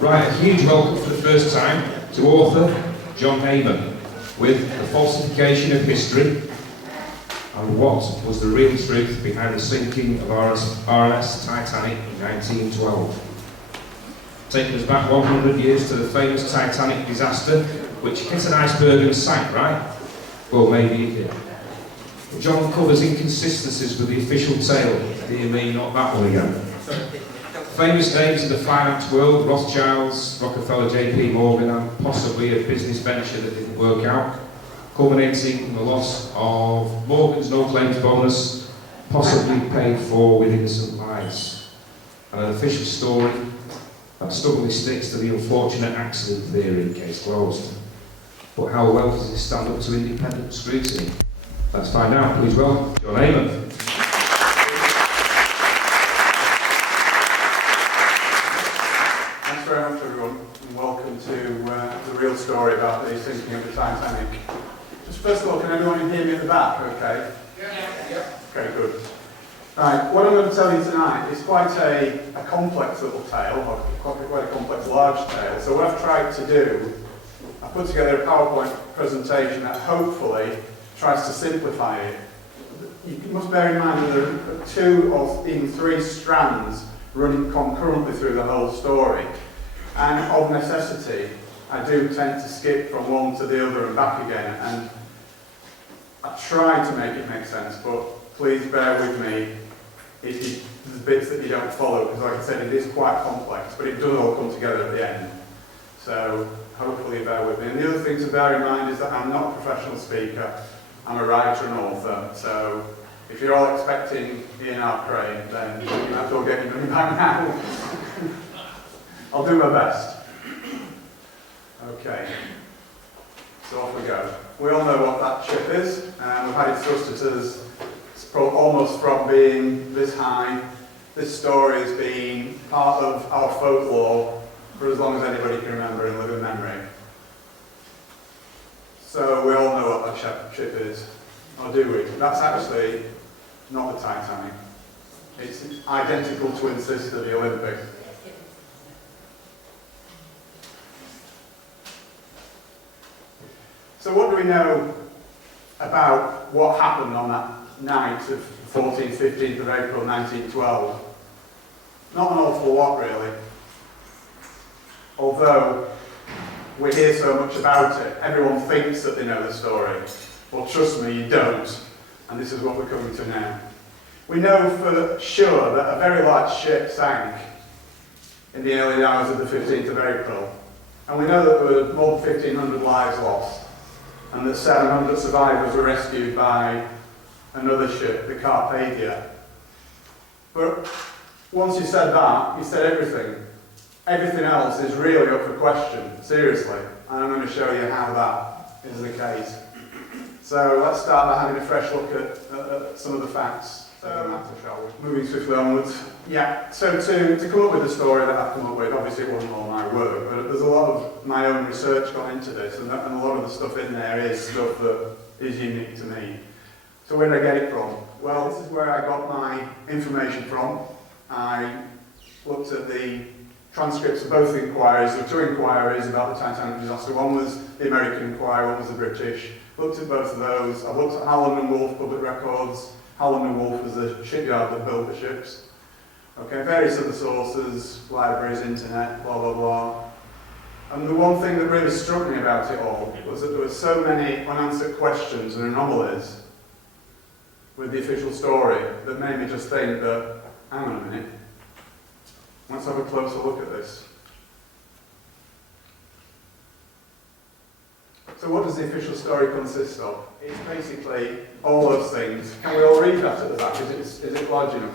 Right, a huge welcome for the first time to author John Heyman with The Falsification of History and What Was the Real Truth Behind the Sinking of RMS Titanic in 1912. Taking us back 100 years to the famous Titanic disaster, which hit an iceberg and sank, right? Well, maybe it did. John covers inconsistencies with the official tale. Dear me, not that one again. Famous names in the finance world, Rothschilds, Rockefeller, JP Morgan, and possibly a business venture that didn't work out, culminating in the loss of Morgan's no-claims bonus, possibly paid for with innocent lives. And an official story that stubbornly sticks to the unfortunate accident theory, case closed. But how well does this stand up to independent scrutiny? Let's find out. Please welcome John Heyman. Thanks very much, everyone, and welcome to the real story about the sinking of the Titanic. Just first of all, can everyone hear me at the back? Okay. Yeah. Okay, good. Right, what I'm going to tell you tonight is quite a complex little tale, or quite a complex large tale. So what I've tried to do, I've put together a PowerPoint presentation that hopefully tries to simplify it. You must bear in mind that there are 2 or even 3 strands running concurrently through the whole story. And of necessity, I do tend to skip from one to the other and back again. And I try to make it make sense, but please bear with me if there's bits that you don't follow, because like I said, it is quite complex, but it does all come together at the end. So hopefully bear with me. And the other thing to bear in mind is that I'm not a professional speaker, I'm a writer and author. So if you're all expecting Ian R. Crane, then you might as well get your money back now. I'll do my best. Okay, so off we go. We all know what that ship is, and we've had it thrusted as almost from being this high. This story has been part of our folklore for as long as anybody can remember in living memory. So we all know what that ship is, or do we? That's actually not the Titanic. It's identical twin sister, the Olympic. So what do we know about what happened on that night of 14th, 15th of April 1912? Not an awful lot, really. Although we hear so much about it, everyone thinks that they know the story. Well, trust me, you don't. And this is what we're coming to now. We know for sure that a very large ship sank in the early hours of the 15th of April. And we know that there were more than 1,500 lives lost, and that 700 survivors were rescued by another ship, the Carpathia. But once you said that, you said everything. Everything else is really up for question, seriously. And I'm going to show you how that is the case. So let's start by having a fresh look at some of the facts of the matter, shall we? Moving swiftly onwards. Yeah, so to come up with the story that I've come up with, obviously it wasn't all my work, but there's a lot of my own research gone into this, and a lot of the stuff in there is stuff that is unique to me. So where did I get it from? Well, this is where I got my information from. I looked at the transcripts of both inquiries. There were 2 inquiries about the Titanic disaster. One was the American inquiry, one was the British. Looked at both of those. I looked at Howland and Wolff public records. Howland and Wolff was the shipyard that built the ships. Okay, various other sources, libraries, internet, blah, blah, blah. And the one thing that really struck me about it all was that there were so many unanswered questions and anomalies with the official story that made me just think that, hang on a minute, let's have a closer look at this. So what does the official story consist of? It's basically all those things. Can we all read that at the back? Is it large enough?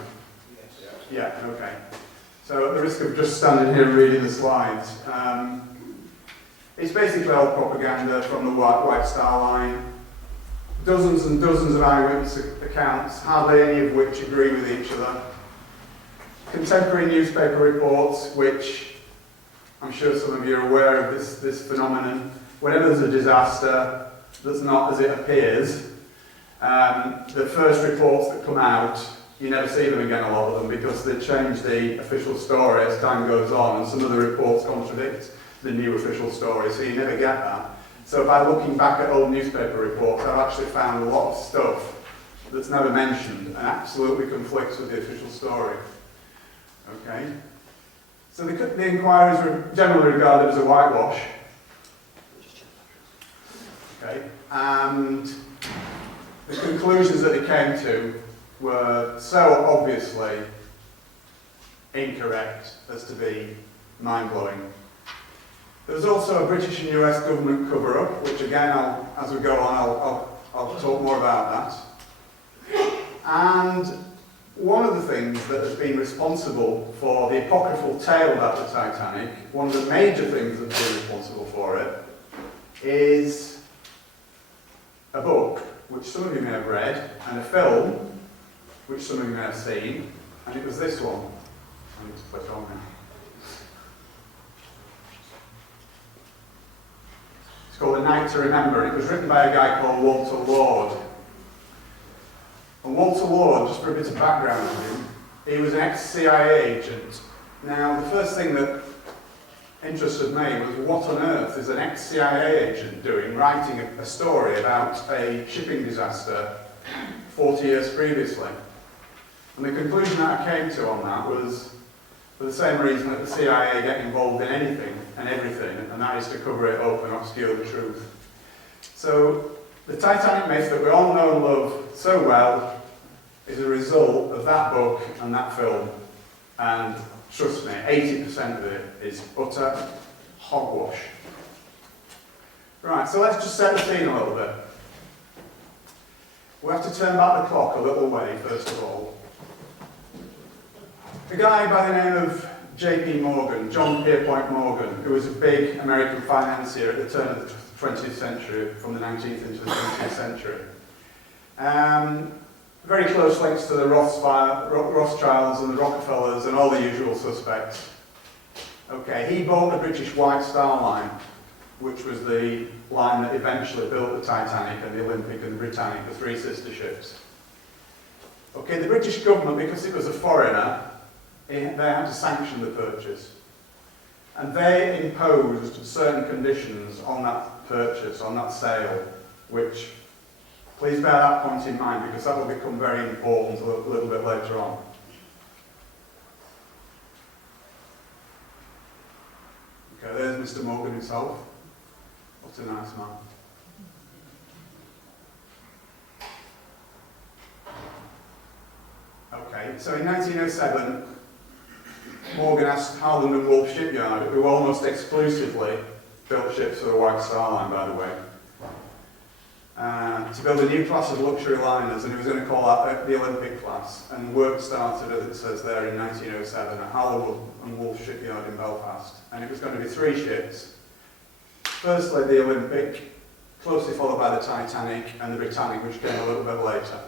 Yes. Yeah, okay. So at the risk of just standing here and reading the slides, it's basically all propaganda from the White Star Line. Dozens and dozens of eyewitness accounts, hardly any of which agree with each other. Contemporary newspaper reports, which I'm sure some of you are aware of this phenomenon. Whenever there's a disaster that's not as it appears, the first reports that come out you never see them again, a lot of them, because they change the official story as time goes on, and some of the reports contradict the new official story, so you never get that. So by looking back at old newspaper reports, I've actually found a lot of stuff that's never mentioned and absolutely conflicts with the official story. Okay? So the inquiries were generally regarded as a whitewash. Okay? And the conclusions that they came to were so obviously incorrect as to be mind-blowing. There was also a British and US government cover-up, which again, as we go on, I'll talk more about that. And one of the things that has been responsible for the apocryphal tale about the Titanic, one of the major things that's been responsible for it, is a book, which some of you may have read, and a film, which some of you may have seen, and it was this one. I need to put it on now. It's called A Night to Remember, and it was written by a guy called Walter Lord. And Walter Lord, just for a bit of background on him, he was an ex-CIA agent. Now, the first thing that interested me was what on earth is an ex-CIA agent doing writing a story about a shipping disaster 40 years previously. And the conclusion that I came to on that was for the same reason that the CIA get involved in anything and everything, and that is to cover it up and obscure the truth. So the Titanic myth that we all know and love so well is a result of that book and that film. And trust me, 80% of it is utter hogwash. Right, so let's just set the scene a little bit. We have to turn back the clock a little way, first of all. A guy by the name of J.P. Morgan, John Pierpont Morgan, who was a big American financier at the turn of the 20th century, from the 19th into the 20th century. Very close links to the Rothschilds and the Rockefellers and all the usual suspects. Okay, he bought the British White Star Line, which was the line that eventually built the Titanic and the Olympic and the Britannic, the three sister ships. Okay, the British government, because it was a foreigner, they had to sanction the purchase. And they imposed certain conditions on that purchase, on that sale, which, please bear that point in mind, because that will become very important a little bit later on. Okay, there's Mr. Morgan himself. What a nice man. Okay, so in 1907, Morgan asked Harland and Wolff Shipyard, who almost exclusively built ships for the White Star Line, by the way, to build a new class of luxury liners, and he was going to call that the Olympic class. And work started, as it says there, in 1907 at Harland and Wolff Shipyard in Belfast. And it was going to be 3 ships. Firstly, the Olympic, closely followed by the Titanic and the Britannic, which came a little bit later.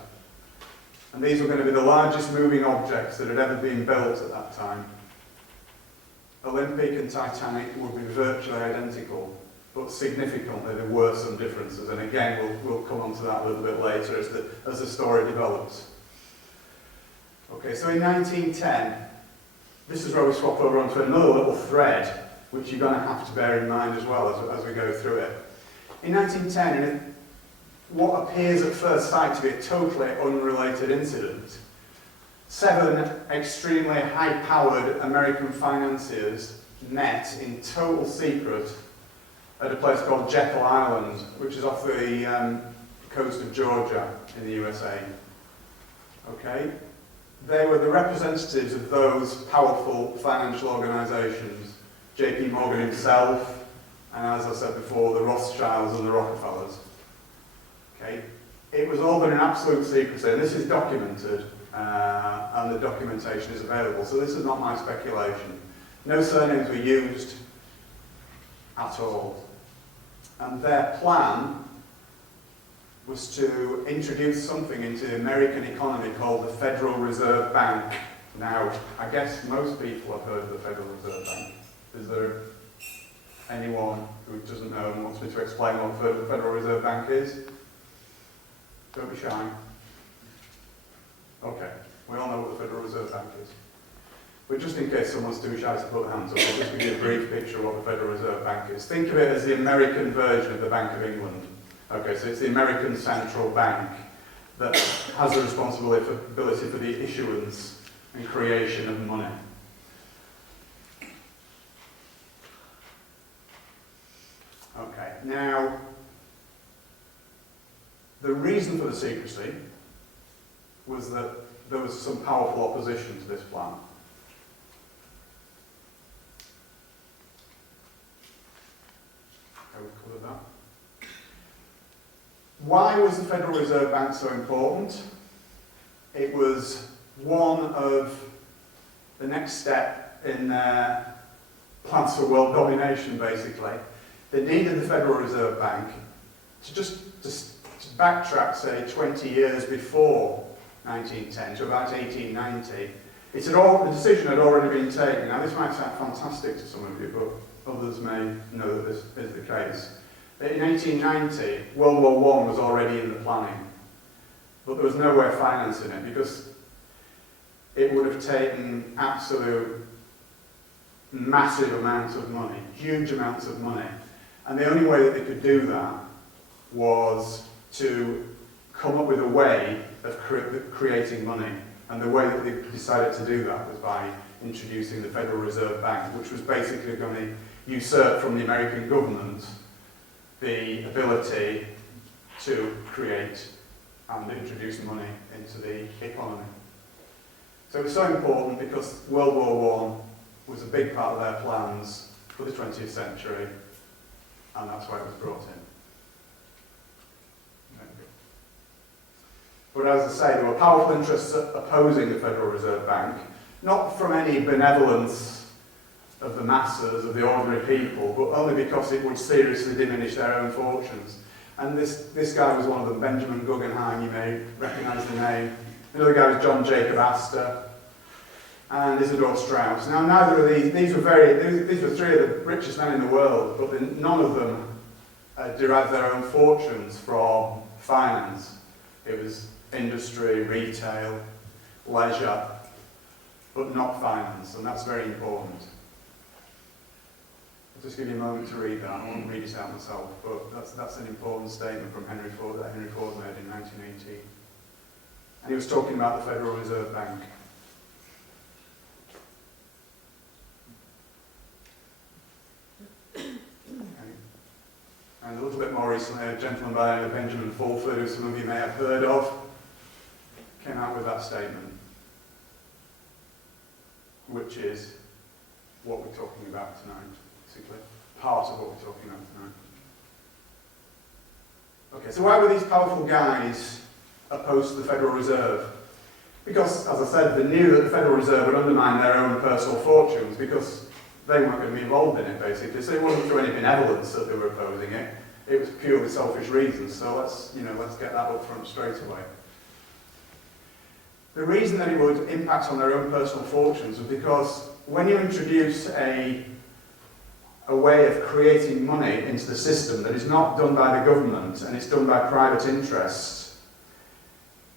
And these were going to be the largest moving objects that had ever been built at that time. Olympic and Titanic would be virtually identical, but significantly there were some differences, and again we'll come on to that a little bit later as the story develops. Okay, so in 1910, this is where we swap over onto another little thread, which you're going to have to bear in mind as well as we go through it. In 1910, in what appears at first sight to be a totally unrelated incident, 7 extremely high-powered American financiers met in total secret at a place called Jekyll Island, which is off the coast of Georgia in the USA. Okay? They were the representatives of those powerful financial organisations, J.P. Morgan himself, and as I said before, the Rothschilds and the Rockefellers. Okay? It was all done in absolute secrecy, and this is documented, and the documentation is available, so this is not my speculation. No surnames were used at all. And their plan was to introduce something into the American economy called the Federal Reserve Bank. Now, I guess most people have heard of the Federal Reserve Bank. Is there anyone who doesn't know and wants me to explain what the Federal Reserve Bank is? Don't be shy. Okay. We all know what the Federal Reserve Bank is. But just in case someone's too shy to put their hands up, I'll just give you a brief picture of what the Federal Reserve Bank is. Think of it as the American version of the Bank of England. Okay, so it's the American central bank that has the responsibility for the issuance and creation of money. Okay, now, the reason for the secrecy was that there was some powerful opposition to this plan. Okay, we've covered that. Why was the Federal Reserve Bank so important? It was one of the next step in their plans for world domination, basically. They needed the Federal Reserve Bank to just backtrack, say, 20 years before 1910 to about 1890. The decision had already been taken. Now, this might sound fantastic to some of you, but others may know that this is the case. In 1890, World War I was already in the planning, but there was no way of financing it because it would have taken absolute massive amounts of money, huge amounts of money. And the only way that they could do that was to come up with a way of creating money. And the way that they decided to do that was by introducing the Federal Reserve Bank, which was basically going to usurp from the American government the ability to create and introduce money into the economy. So it was so important because World War I was a big part of their plans for the 20th century, and that's why it was brought in. But as I say, there were powerful interests opposing the Federal Reserve Bank, not from any benevolence of the masses, of the ordinary people, but only because it would seriously diminish their own fortunes. And this guy was one of them, Benjamin Guggenheim, you may recognise the name. Another guy was John Jacob Astor, and Isidor Straus. Now, neither of these were three of the richest men in the world, but none of them derived their own fortunes from finance. It was industry, retail, leisure, but not finance, and that's very important. I'll just give you a moment to read that. I won't read it out myself, but that's an important statement from Henry Ford that Henry Ford made in 1918. And he was talking about the Federal Reserve Bank. And a little bit more recently, a gentleman by the name of Benjamin Fulford, who some of you may have heard of, came out with that statement, which is what we're talking about tonight, basically. Part of what we're talking about tonight. Okay, so why were these powerful guys opposed to the Federal Reserve? Because, as I said, they knew that the Federal Reserve would undermine their own personal fortunes because they weren't going to be involved in it, basically. So it wasn't through any benevolence that they were opposing it. It was purely selfish reasons. So let's get that up front straight away. The reason that it would impact on their own personal fortunes was because when you introduce a way of creating money into the system that is not done by the government and it's done by private interests,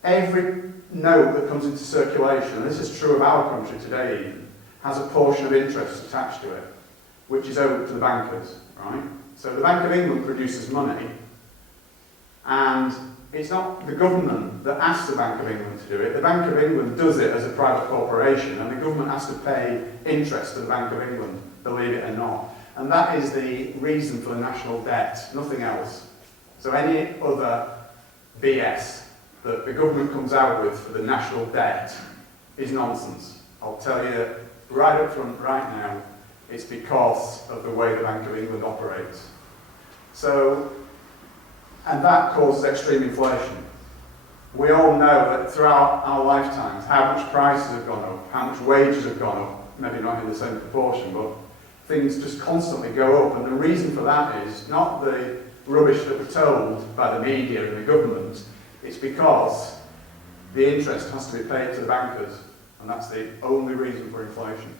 every note that comes into circulation, and this is true of our country today even, has a portion of interest attached to it, which is owed to the bankers, right? So the Bank of England produces money, and it's not the government that asks the Bank of England to do it. The Bank of England does it as a private corporation, and the government has to pay interest to the Bank of England, believe it or not. And that is the reason for the national debt, nothing else. So any other BS that the government comes out with for the national debt is nonsense. I'll tell you right up front, right now, it's because of the way the Bank of England operates. So, and that causes extreme inflation. We all know that throughout our lifetimes, how much prices have gone up, how much wages have gone up, maybe not in the same proportion, but things just constantly go up. And the reason for that is not the rubbish that we're told by the media and the government, it's because the interest has to be paid to the bankers, and that's the only reason for inflation.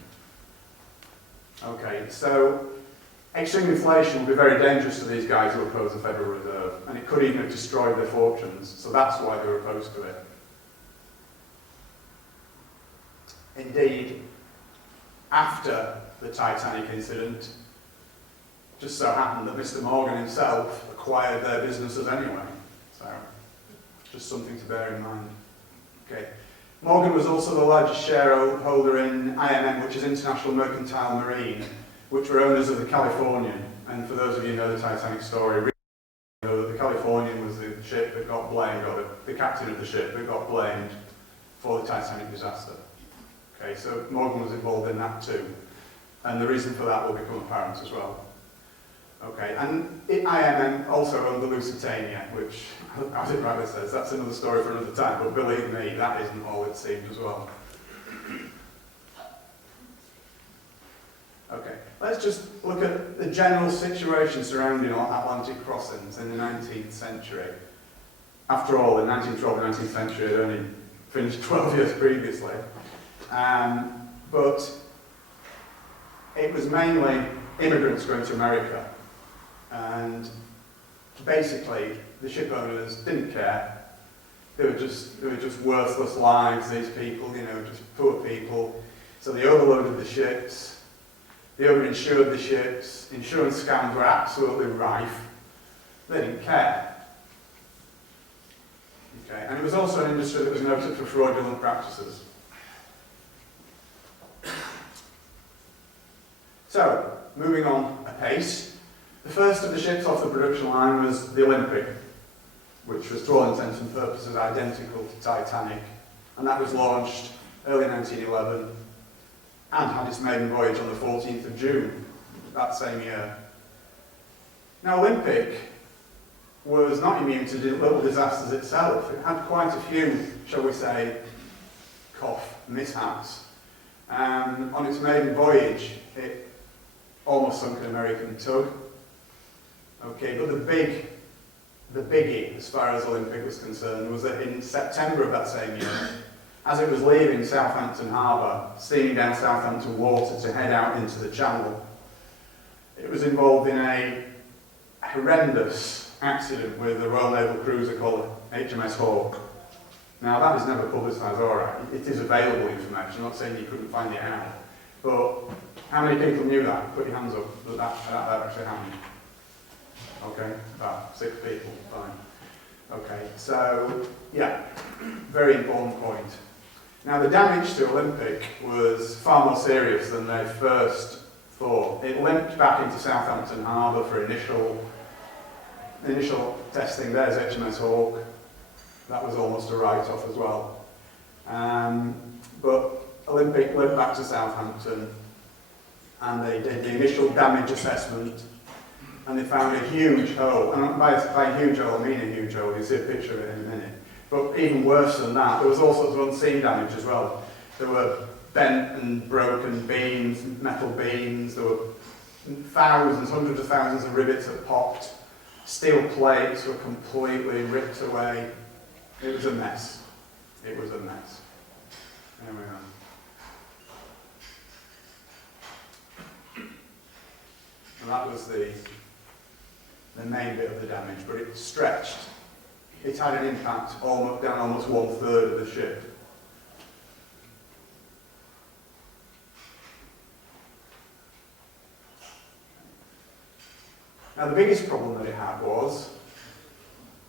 Okay, so extreme inflation will be very dangerous to these guys who oppose the Federal Reserve, and it could even have destroyed their fortunes, so that's why they were opposed to it. Indeed, after the Titanic incident, just so happened that Mr. Morgan himself acquired their businesses anyway. So, just something to bear in mind. Okay. Morgan was also the largest shareholder in IMM, which is International Mercantile Marine, which were owners of the Californian. And for those of you who know the Titanic story, you know that the Californian was the ship that got blamed, or the captain of the ship that got blamed for the Titanic disaster. Okay, so Morgan was involved in that too. And the reason for that will become apparent as well. Okay, and IMM also owned the Lusitania, which, as it rightly says, that's another story for another time, but believe me, that isn't all it seemed as well. Okay, let's just look at the general situation surrounding Atlantic crossings in the 19th century. After all, the 1912 and 19th century had only finished 12 years previously. But it was mainly immigrants going to America. And basically, the ship owners didn't care. They were just worthless lives, these people, you know, just poor people. So they overloaded the ships, they overinsured the ships, insurance scams were absolutely rife. They didn't care. Okay, and it was also an industry that was noted for fraudulent practices. So, moving on apace. The first of the ships off the production line was the Olympic, which was to all intents and purposes identical to Titanic, and that was launched early 1911 and had its maiden voyage on the 14th of June that same year. Now, Olympic was not immune to little disasters itself. It had quite a few, shall we say, mishaps. On its maiden voyage, it almost sunk an American tug. Okay, but the biggie, as far as Olympic was concerned, was that in September of that same year, as it was leaving Southampton Harbour, steaming down Southampton water to head out into the Channel, it was involved in a horrendous accident with a Royal Naval cruiser called HMS Hawke. Now, that is never publicised, alright. It is available information, I'm not saying you couldn't find it out. But how many people knew that? Put your hands up that actually happened. Okay, about 6 people, fine. Okay, so, yeah, very important point. Now, the damage to Olympic was far more serious than they first thought. It limped back into Southampton Harbour for initial testing. There's HMS Hawke. That was almost a write-off as well. But Olympic limped back to Southampton, and they did the initial damage assessment, and they found a huge hole. And by huge hole, I mean a huge hole. You'll see a picture of it in a minute. But even worse than that, there was all sorts of unseen damage as well. There were bent and broken beams, metal beams. There were thousands, hundreds of thousands of rivets that popped. Steel plates were completely ripped away. It was a mess. It was a mess. There we are. And that was the main bit of the damage, but it stretched. It had an impact down almost 1/3 of the ship. Now, the biggest problem that it had was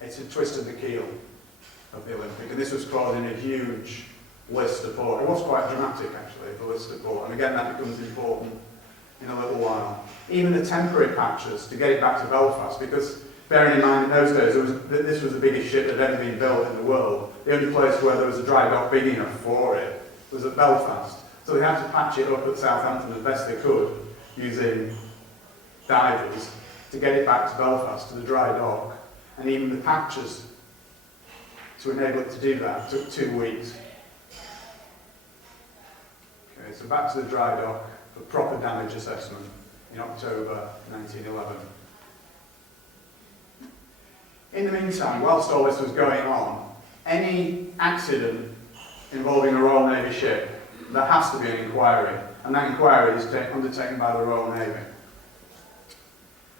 it had twisted the keel of the Olympic, and this was causing a huge list of port. It was quite dramatic, actually, the list of port, and again, that becomes important in a little while. Even the temporary patches to get it back to Belfast, because bearing in mind in those days, this was the biggest ship that had ever been built in the world. The only place where there was a dry dock big enough for it was at Belfast. So they had to patch it up at Southampton as best they could, using divers, to get it back to Belfast, to the dry dock. And even the patches, to enable it to do that, took 2 weeks. Okay, so back to the dry dock for proper damage assessment in October 1911. In the meantime, whilst all this was going on, any accident involving a Royal Navy ship, there has to be an inquiry, and that inquiry is undertaken by the Royal Navy.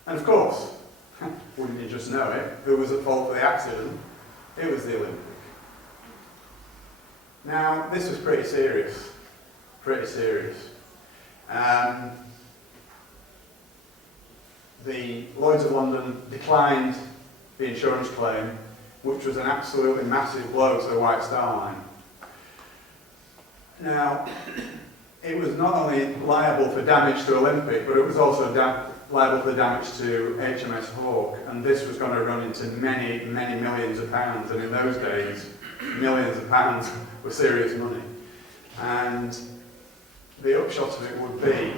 And of course, wouldn't you just know it, who was at fault for the accident? It was the Olympic. Now, this was pretty serious. pretty serious. The Lloyd's of London declined the insurance claim, which was an absolutely massive blow to the White Star Line. Now, it was not only liable for damage to Olympic, but it was also liable for damage to HMS Hawke, and this was going to run into many, many millions of pounds, and in those days, millions of pounds were serious money. And the upshot of it would be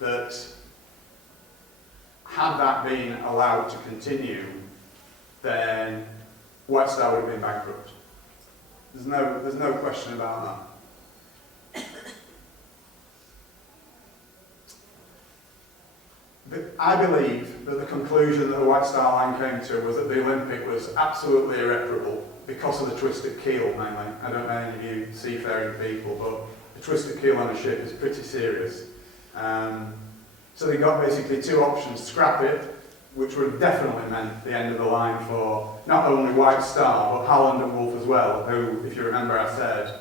that had that been allowed to continue, then White Star would have been bankrupt. There's no question about that. But I believe that the conclusion that the White Star Line came to was that the Olympic was absolutely irreparable because of the twisted keel mainly. I don't know any of you seafaring people, but the twisted keel on a ship is pretty serious. So they got basically two options: scrap it, which would have definitely meant the end of the line for not only White Star, but Holland and Wolff as well, who, if you remember I said,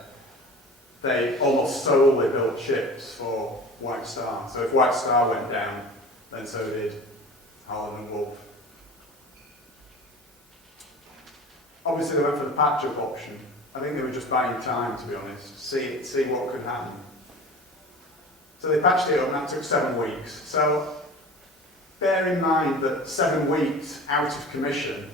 they almost solely built ships for White Star. So if White Star went down, then so did Holland and Wolff. Obviously they went for the patch-up option. I think they were just buying time, to be honest, see what could happen. So they patched it up, and that took 7 weeks. So bear in mind that 7 weeks out of commission,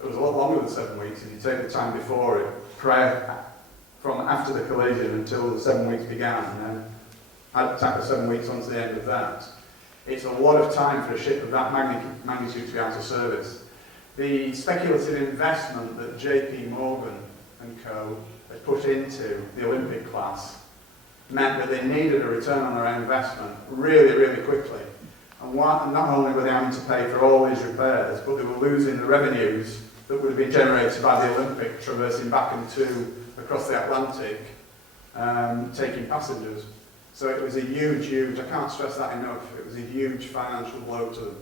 it was a lot longer than 7 weeks if you take the time before it, from after the collision until the 7 weeks began, and then add tack the 7 weeks onto the end of that. It's a lot of time for a ship of that magnitude to be out of service. The speculative investment that JP Morgan and co. had put into the Olympic class meant that they needed a return on their investment really, really quickly. And not only were they having to pay for all these repairs, but they were losing the revenues that would have been generated by the Olympic traversing back across the Atlantic, taking passengers. So it was a huge, I can't stress that enough, it was a huge financial blow to them.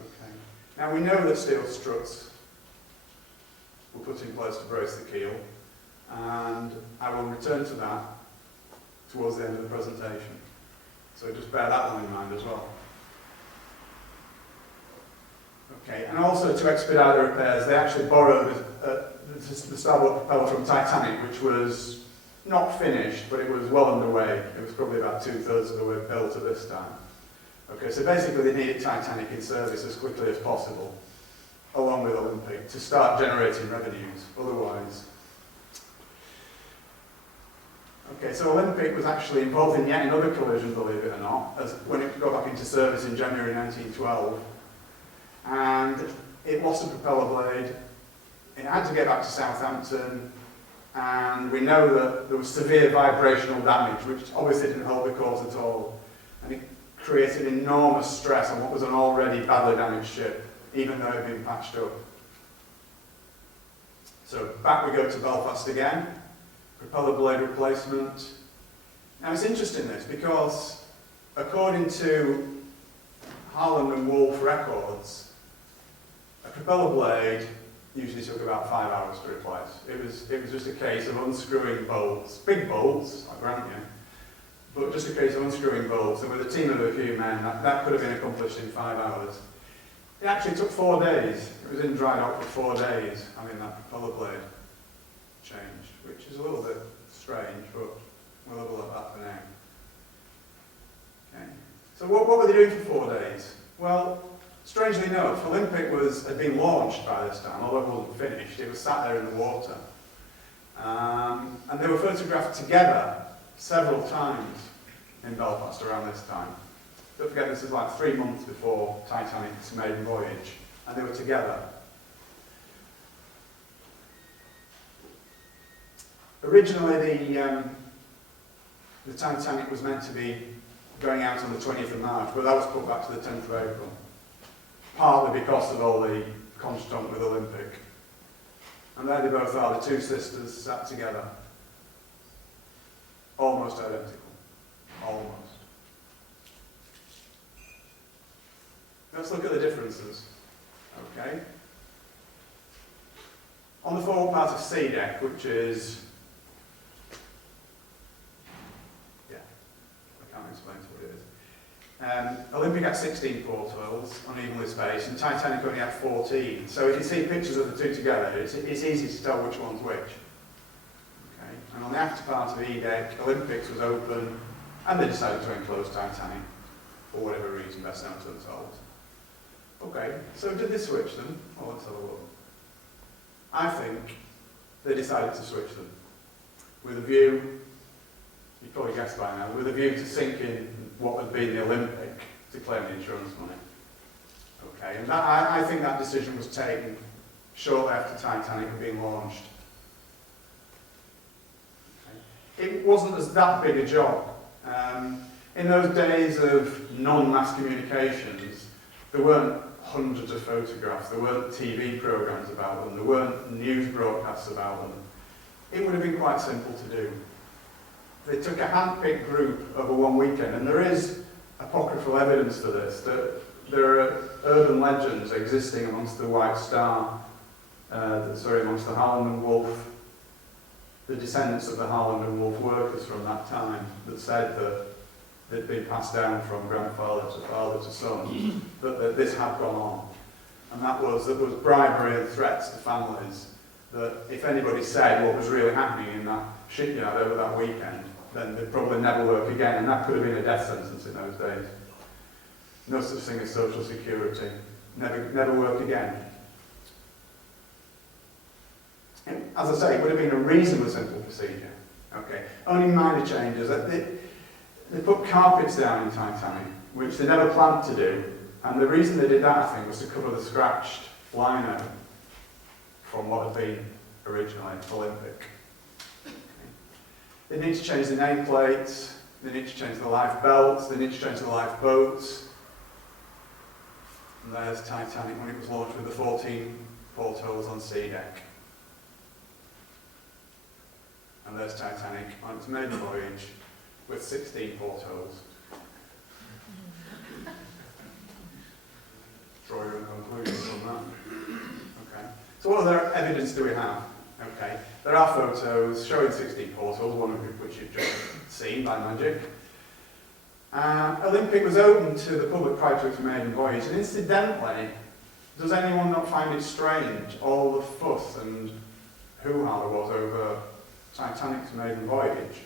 Okay. Now we know that steel struts were put in place to brace the keel, and I will return to that towards the end of the presentation. So just bear that one in mind as well. Okay, and also to expedite the repairs, they actually borrowed the starboard propeller from Titanic, which was not finished, but it was well underway. It was probably about 2/3 of the way built at this time. Okay, so basically they needed Titanic in service as quickly as possible, along with Olympic, to start generating revenues. Otherwise. Okay, so Olympic was actually involved in yet another collision, believe it or not, when it got back into service in January 1912. And it lost a propeller blade. It had to get back to Southampton. And we know that there was severe vibrational damage, which obviously didn't hold the course at all. And it created enormous stress on what was an already badly damaged ship, even though it had been patched up. So back we go to Belfast again, propeller blade replacement. Now it's interesting this, because according to Holland and Wolff records, a propeller blade usually took about 5 hours to replace. It was just a case of unscrewing bolts, big bolts, I grant you, but just a case of unscrewing bolts, and with a team of a few men, that could have been accomplished in 5 hours. It actually took 4 days. It was in dry dock for 4 days, having that propeller blade changed, which is a little bit strange, but we'll have a look at that for now. Okay. So what were they doing for 4 days? Well, strangely enough, Olympic had been launched by this time, although it wasn't finished. It was sat there in the water. And they were photographed together several times in Belfast around this time. Don't forget, this is like 3 months before Titanic's maiden voyage, and they were together. Originally, the Titanic was meant to be going out on the 20th of March, but that was put back to the 10th of April. Partly because of all the contretemps with Olympic. And there they both are, the two sisters sat together. Almost identical. Almost. Let's look at the differences. Okay. On the forward part of C deck, which is Olympic had 16 portholes, unevenly spaced, and Titanic only had 14. So if you see pictures of the two together, it's easy to tell which one's which. Okay. And on the after part of E-deck, Olympics was open, and they decided to enclose Titanic, for whatever reason, best known to themselves. Okay, so did they switch them? Well, let's have a look. I think they decided to switch them, with a view, you've probably guessed by now, with a view to sinking what had been the Olympic to claim the insurance money. Okay, and that, I think that decision was taken shortly after Titanic had been launched. Okay. It wasn't as that big a job. In those days of non-mass communications, there weren't hundreds of photographs, there weren't TV programmes about them, there weren't news broadcasts about them. It would have been quite simple to do. They took a hand-picked group over one weekend, and there is apocryphal evidence for this, that there are urban legends existing amongst the White Star, amongst the Harland and Wolff, the descendants of the Harland and Wolff workers from that time, that said that they'd been passed down from grandfather to father to son, that this had gone on. And that was bribery and threats to families, that if anybody said what was really happening in that shipyard over that weekend, then they'd probably never work again, and that could have been a death sentence in those days. No such thing as social security. Never work again. And as I say, it would have been a reasonably simple procedure. Okay, only minor changes. They put carpets down in Titanic, which they never planned to do, and the reason they did that, I think, was to cover the scratched lino from what had been originally Olympic. Okay. They need to change the nameplates, they need to change the life belts, they need to change the lifeboats. And there's Titanic when it was launched with the 14 portholes on sea deck. And there's Titanic on its maiden voyage with 16 portholes. Draw your own conclusions from that. Okay. So what other evidence do we have? Okay. There are photos showing 16 portholes, one of which you've just seen by magic. Olympic was open to the public prior to its maiden voyage, and incidentally, does anyone not find it strange, all the fuss and hoo-ha there was over Titanic's maiden voyage?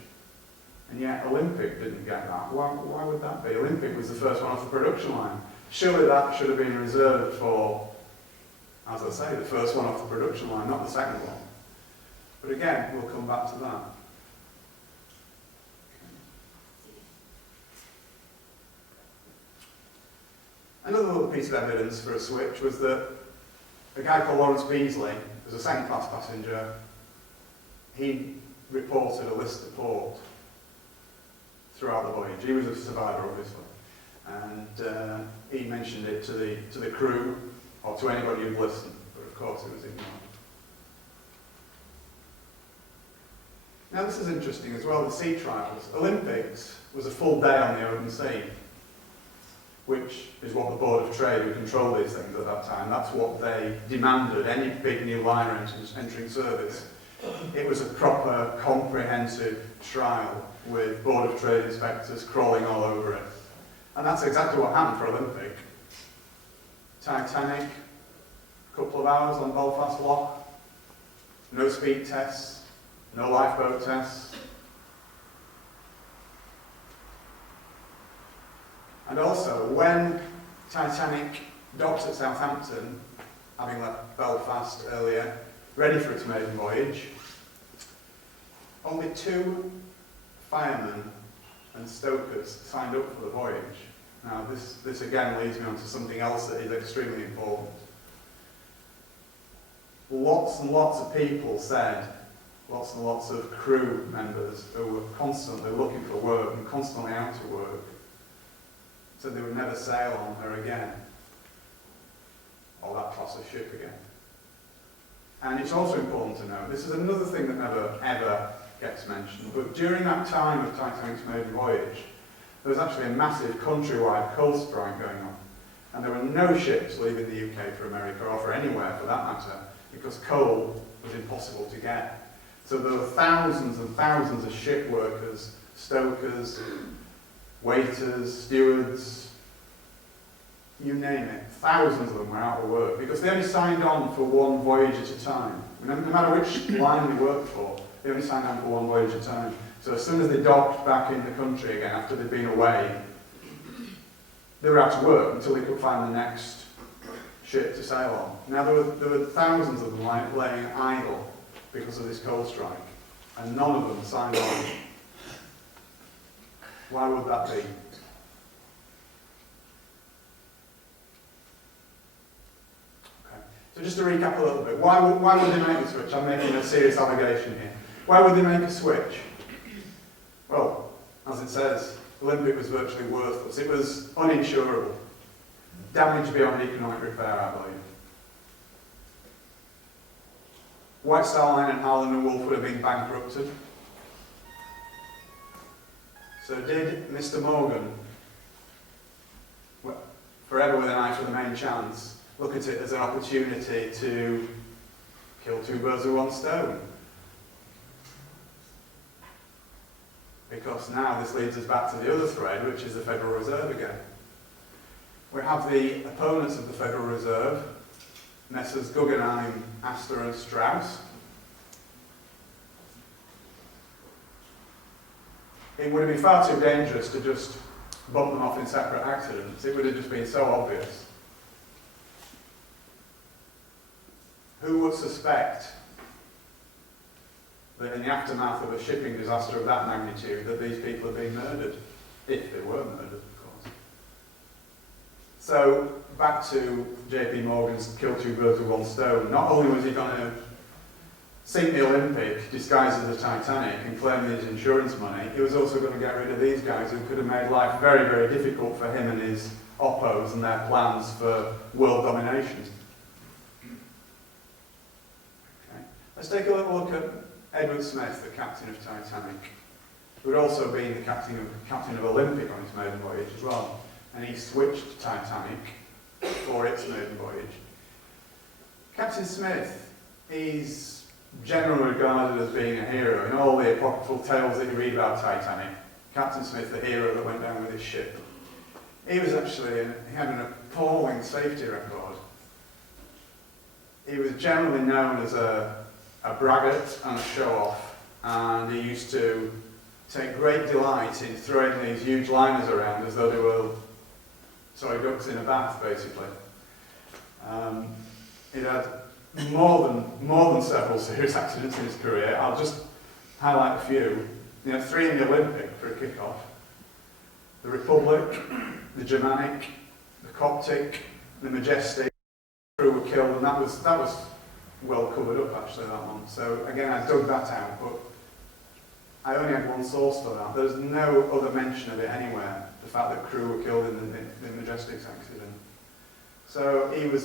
And yet Olympic didn't get that. Why would that be? Olympic was the first one off the production line. Surely that should have been reserved for, as I say, the first one off the production line, not the second one. But again, we'll come back to that. Another little piece of evidence for a switch was that a guy called Lawrence Beasley was a second-class passenger. He reported a list of port throughout the voyage. He was a survivor, obviously, and he mentioned it to the crew or to anybody who'd listened, but of course it was ignored. Now this is interesting as well, the sea trials. Olympics was a full day on the open sea, which is what the Board of Trade, who controlled these things at that time, that's what they demanded, any big new liner entering service. It was a proper, comprehensive trial with Board of Trade inspectors crawling all over it. And that's exactly what happened for Olympic. Titanic, a couple of hours on Belfast Lock, no speed tests, no lifeboat tests. And also, when Titanic docked at Southampton, having left Belfast earlier, ready for its maiden voyage, only 2 firemen and stokers signed up for the voyage. Now this again leads me on to something else that is extremely important. Lots and lots of people said, lots and lots of crew members who were constantly looking for work and constantly out of work, said they would never sail on her again, or that class of ship again. And it's also important to know, this is another thing that never ever gets mentioned, but during that time of Titanic's maiden voyage, there was actually a massive countrywide coal strike going on. And there were no ships leaving the UK for America, or for anywhere for that matter, because coal was impossible to get. So there were thousands and thousands of ship workers, stokers, waiters, stewards, you name it. Thousands of them were out of work because they only signed on for one voyage at a time. No matter which line they worked for, they only signed on for one voyage at a time. So as soon as they docked back in the country again after they'd been away, they were out of work until they could find the next ship to sail on. Now there were thousands of them laying idle because of this coal strike, and none of them signed on. Why would that be? So just to recap a little bit, why would they make the switch? I'm making a serious allegation here. Why would they make a switch? Well, as it says, Olympic was virtually worthless. It was uninsurable. Damage beyond economic repair, I believe. White Star Line and Harland and Wolff would have been bankrupted. So did Mr. Morgan, forever with an eye for the main chance, look at it as an opportunity to kill two birds with one stone? Because now this leads us back to the other thread, which is the Federal Reserve again. We have the opponents of the Federal Reserve, Messrs. Guggenheim, Astor and Strauss. It would have been far too dangerous to just bump them off in separate accidents. It would have just been so obvious. Who would suspect that in the aftermath of a shipping disaster of that magnitude that these people have been murdered? If they were murdered, of course. So, back to J.P. Morgan's kill two birds with one stone. Not only was he going to sink the Olympic disguised as the Titanic and claim his insurance money, he was also going to get rid of these guys who could have made life very, very difficult for him and his oppos and their plans for world domination. Okay. Let's take a little look at Edward Smith, the captain of Titanic, who had also been the captain of Olympic on his maiden voyage as well. And he switched to Titanic for its maiden voyage. Captain Smith is generally regarded as being a hero. In all the apocryphal tales that you read about Titanic, Captain Smith, the hero that went down with his ship. He was actually, he had an appalling safety record. He was generally known as a braggart and a show-off, and he used to take great delight in throwing these huge liners around as though they were ducks in a bath, basically. He had more than several serious accidents in his career. I'll just highlight a few. He had 3 in the Olympic for a kick-off. The Republic, the Germanic, the Coptic, the Majestic. The crew were killed, and that was well covered up actually, that one. So again, I dug that out, but I only had one source for that. There's no other mention of it anywhere, the fact that crew were killed in the Majestic's accident. So he was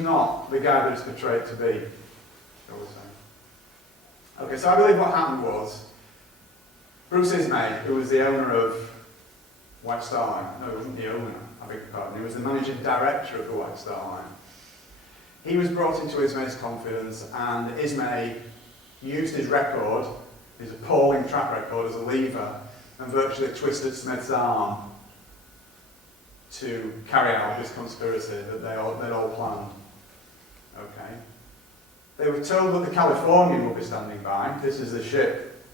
not the guy that he's portrayed to be, shall we say. Okay, so I believe what happened was, Bruce Ismay, who was the owner of White Star Line, no, he wasn't the owner, I beg your pardon, he was the managing director of the White Star Line. He was brought into Ismay's confidence, and Ismay used his record, his appalling track record, as a lever, and virtually twisted Smith's arm to carry out this conspiracy that they'd all planned. Okay. They were told that the Californian would be standing by. This is the ship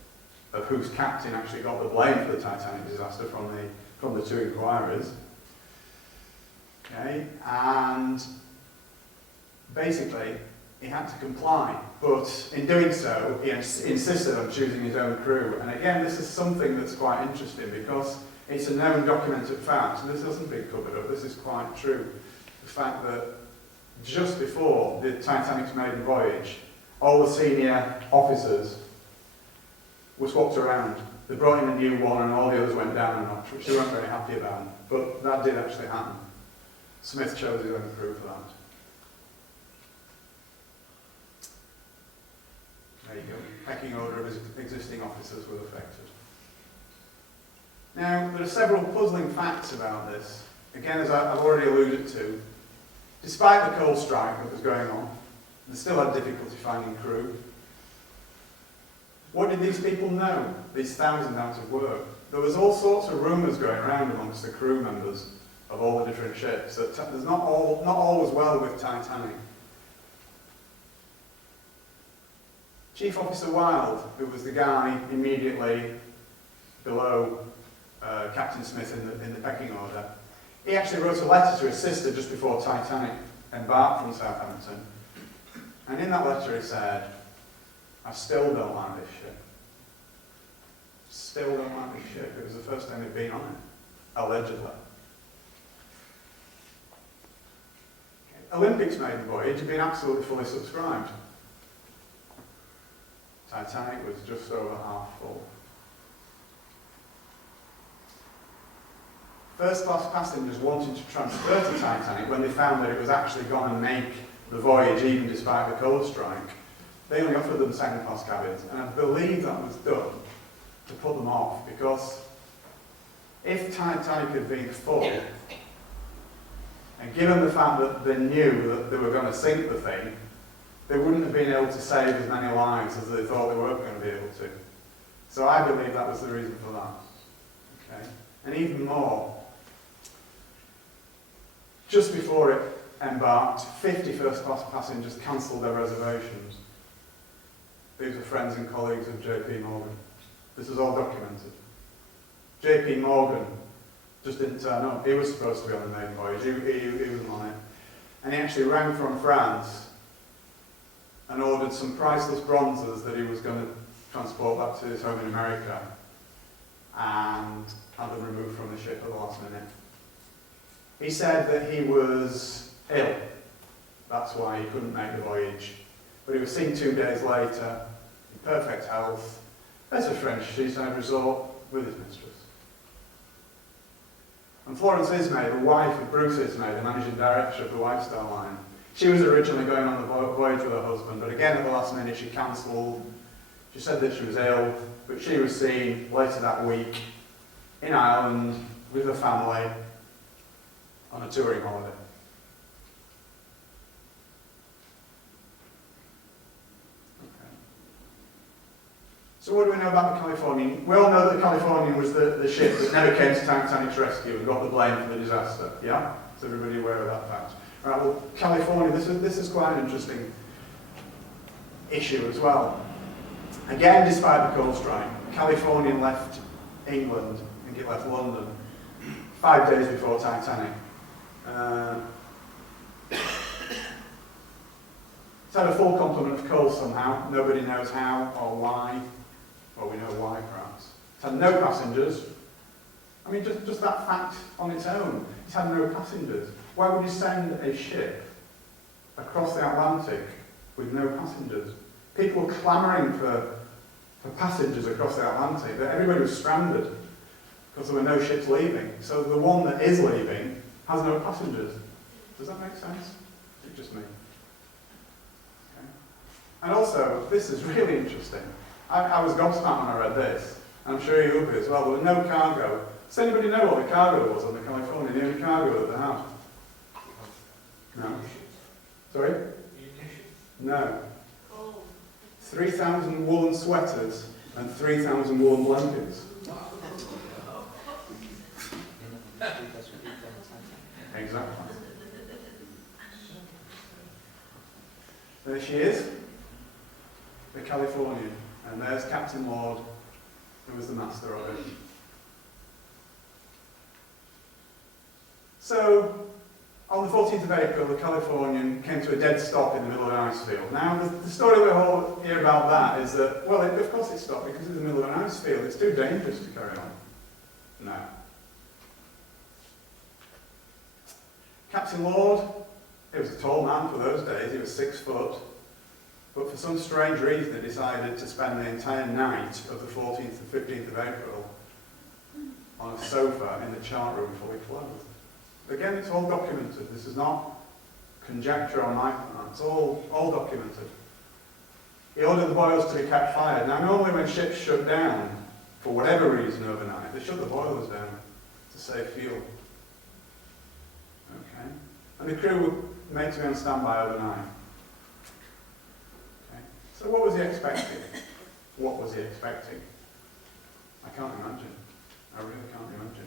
of whose captain actually got the blame for the Titanic disaster from the 2 inquirers. Okay, and basically he had to comply, but in doing so he insisted on choosing his own crew. And again, this is something that's quite interesting because it's a known documented fact, and this hasn't been covered up, this is quite true. The fact that just before the Titanic's maiden voyage, all the senior officers were swapped around. They brought in a new one and all the others went down a notch, which they weren't very happy about. But that did actually happen. Smith chose his own crew for that. There you go. Pecking order of his existing officers was affected. Now, there are several puzzling facts about this. Again, as I've already alluded to, despite the coal strike that was going on, they still had difficulty finding crew. What did these people know, these thousands out of work? There was all sorts of rumours going around amongst the crew members of all the different ships that there's not all was well with Titanic. Chief Officer Wilde, who was the guy immediately below Captain Smith in the pecking order, he actually wrote a letter to his sister just before Titanic embarked from Southampton. And in that letter he said, "I still don't like this ship. Still don't like this ship." It was the first time they'd been on it, allegedly. Olympics maiden voyage had been absolutely fully subscribed. Titanic was just over half full. First class passengers wanted to transfer to Titanic when they found that it was actually going to make the voyage even despite the coal strike. They only offered them second class cabins, and I believe that was done to put them off, because if Titanic had been full, and given the fact that they knew that they were going to sink the thing, they wouldn't have been able to save as many lives as they thought they were going to be able to. So I believe that was the reason for that. Okay? And even more, just before it embarked, 50 first-class passengers cancelled their reservations. These were friends and colleagues of J.P. Morgan. This is all documented. J.P. Morgan just didn't turn up. He was supposed to be on the main voyage. He wasn't on it. And he actually rang from France and ordered some priceless bronzes that he was going to transport back to his home in America, and had them removed from the ship at the last minute. He said that he was ill. That's why he couldn't make the voyage. But he was seen 2 days later, in perfect health, at a French seaside resort with his mistress. And Florence Ismay, the wife of Bruce Ismay, the managing director of the White Star Line, she was originally going on the voyage with her husband, but again at the last minute she cancelled. She said that she was ill, but she was seen later that week in Ireland with her family on a touring holiday. Okay. So what do we know about the Californian? We all know that the Californian was the ship that never came to Titanic's rescue and got the blame for the disaster. Yeah? Is everybody aware of that fact? Right, well, California, this is quite an interesting issue as well. Again, despite the coal strike, Californian left England, I think it left London, 5 days before Titanic. It's had a full complement of coal somehow. Nobody knows how or why. Well, we know why, perhaps. It's had no passengers. I mean, just that fact on its own. It's had no passengers. Why would you send a ship across the Atlantic with no passengers? People were clamouring for passengers across the Atlantic. Everybody was stranded because there were no ships leaving. So the one that is leaving has no passengers. Does that make sense? It's just me. Okay. And also, this is really interesting. I was gobsmacked when I read this. I'm sure you will be as well. There was no cargo. Does anybody know what the cargo was on the California? The only cargo that they had? No. Sorry? No. 3,000 woolen sweaters and 3,000 woolen blankets. Exactly. There she is, the Californian, and there's Captain Lord, who was the master of it. So, on the 14th of April, the Californian came to a dead stop in the middle of an ice field. Now, the story we all hear about that is that, well, of course it stopped because it's in the middle of an ice field. It's too dangerous to carry on. No. Captain Lord, he was a tall man for those days. He was 6 foot. But for some strange reason, he decided to spend the entire night of the 14th and 15th of April on a sofa in the chart room fully clothed. Again, it's all documented. This is not conjecture on my part. It's all documented. He ordered the boilers to be kept fired. Now, normally when ships shut down, for whatever reason overnight, they shut the boilers down to save fuel. Okay? And the crew were made to be on standby overnight. Okay? So what was he expecting? What was he expecting? I can't imagine. I really can't imagine.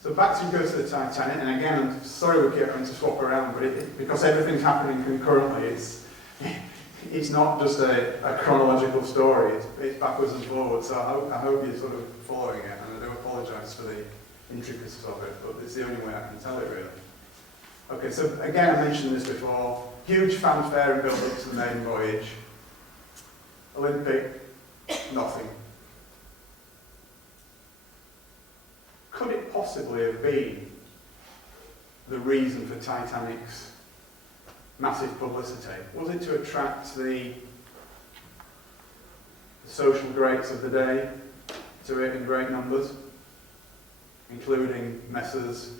So back to go to the Titanic, and again, I'm sorry we keep having to swap around, but because everything's happening concurrently, it's not just a chronological story, it's backwards and forwards, so I hope you're sort of following it, and I do apologise for the intricacies of it, but it's the only way I can tell it really. Okay, so again, I mentioned this before, huge fanfare and build up to the maiden voyage. Olympic, nothing. Could it possibly have been the reason for Titanic's massive publicity? Was it to attract the social greats of the day to it in great numbers, including Messrs.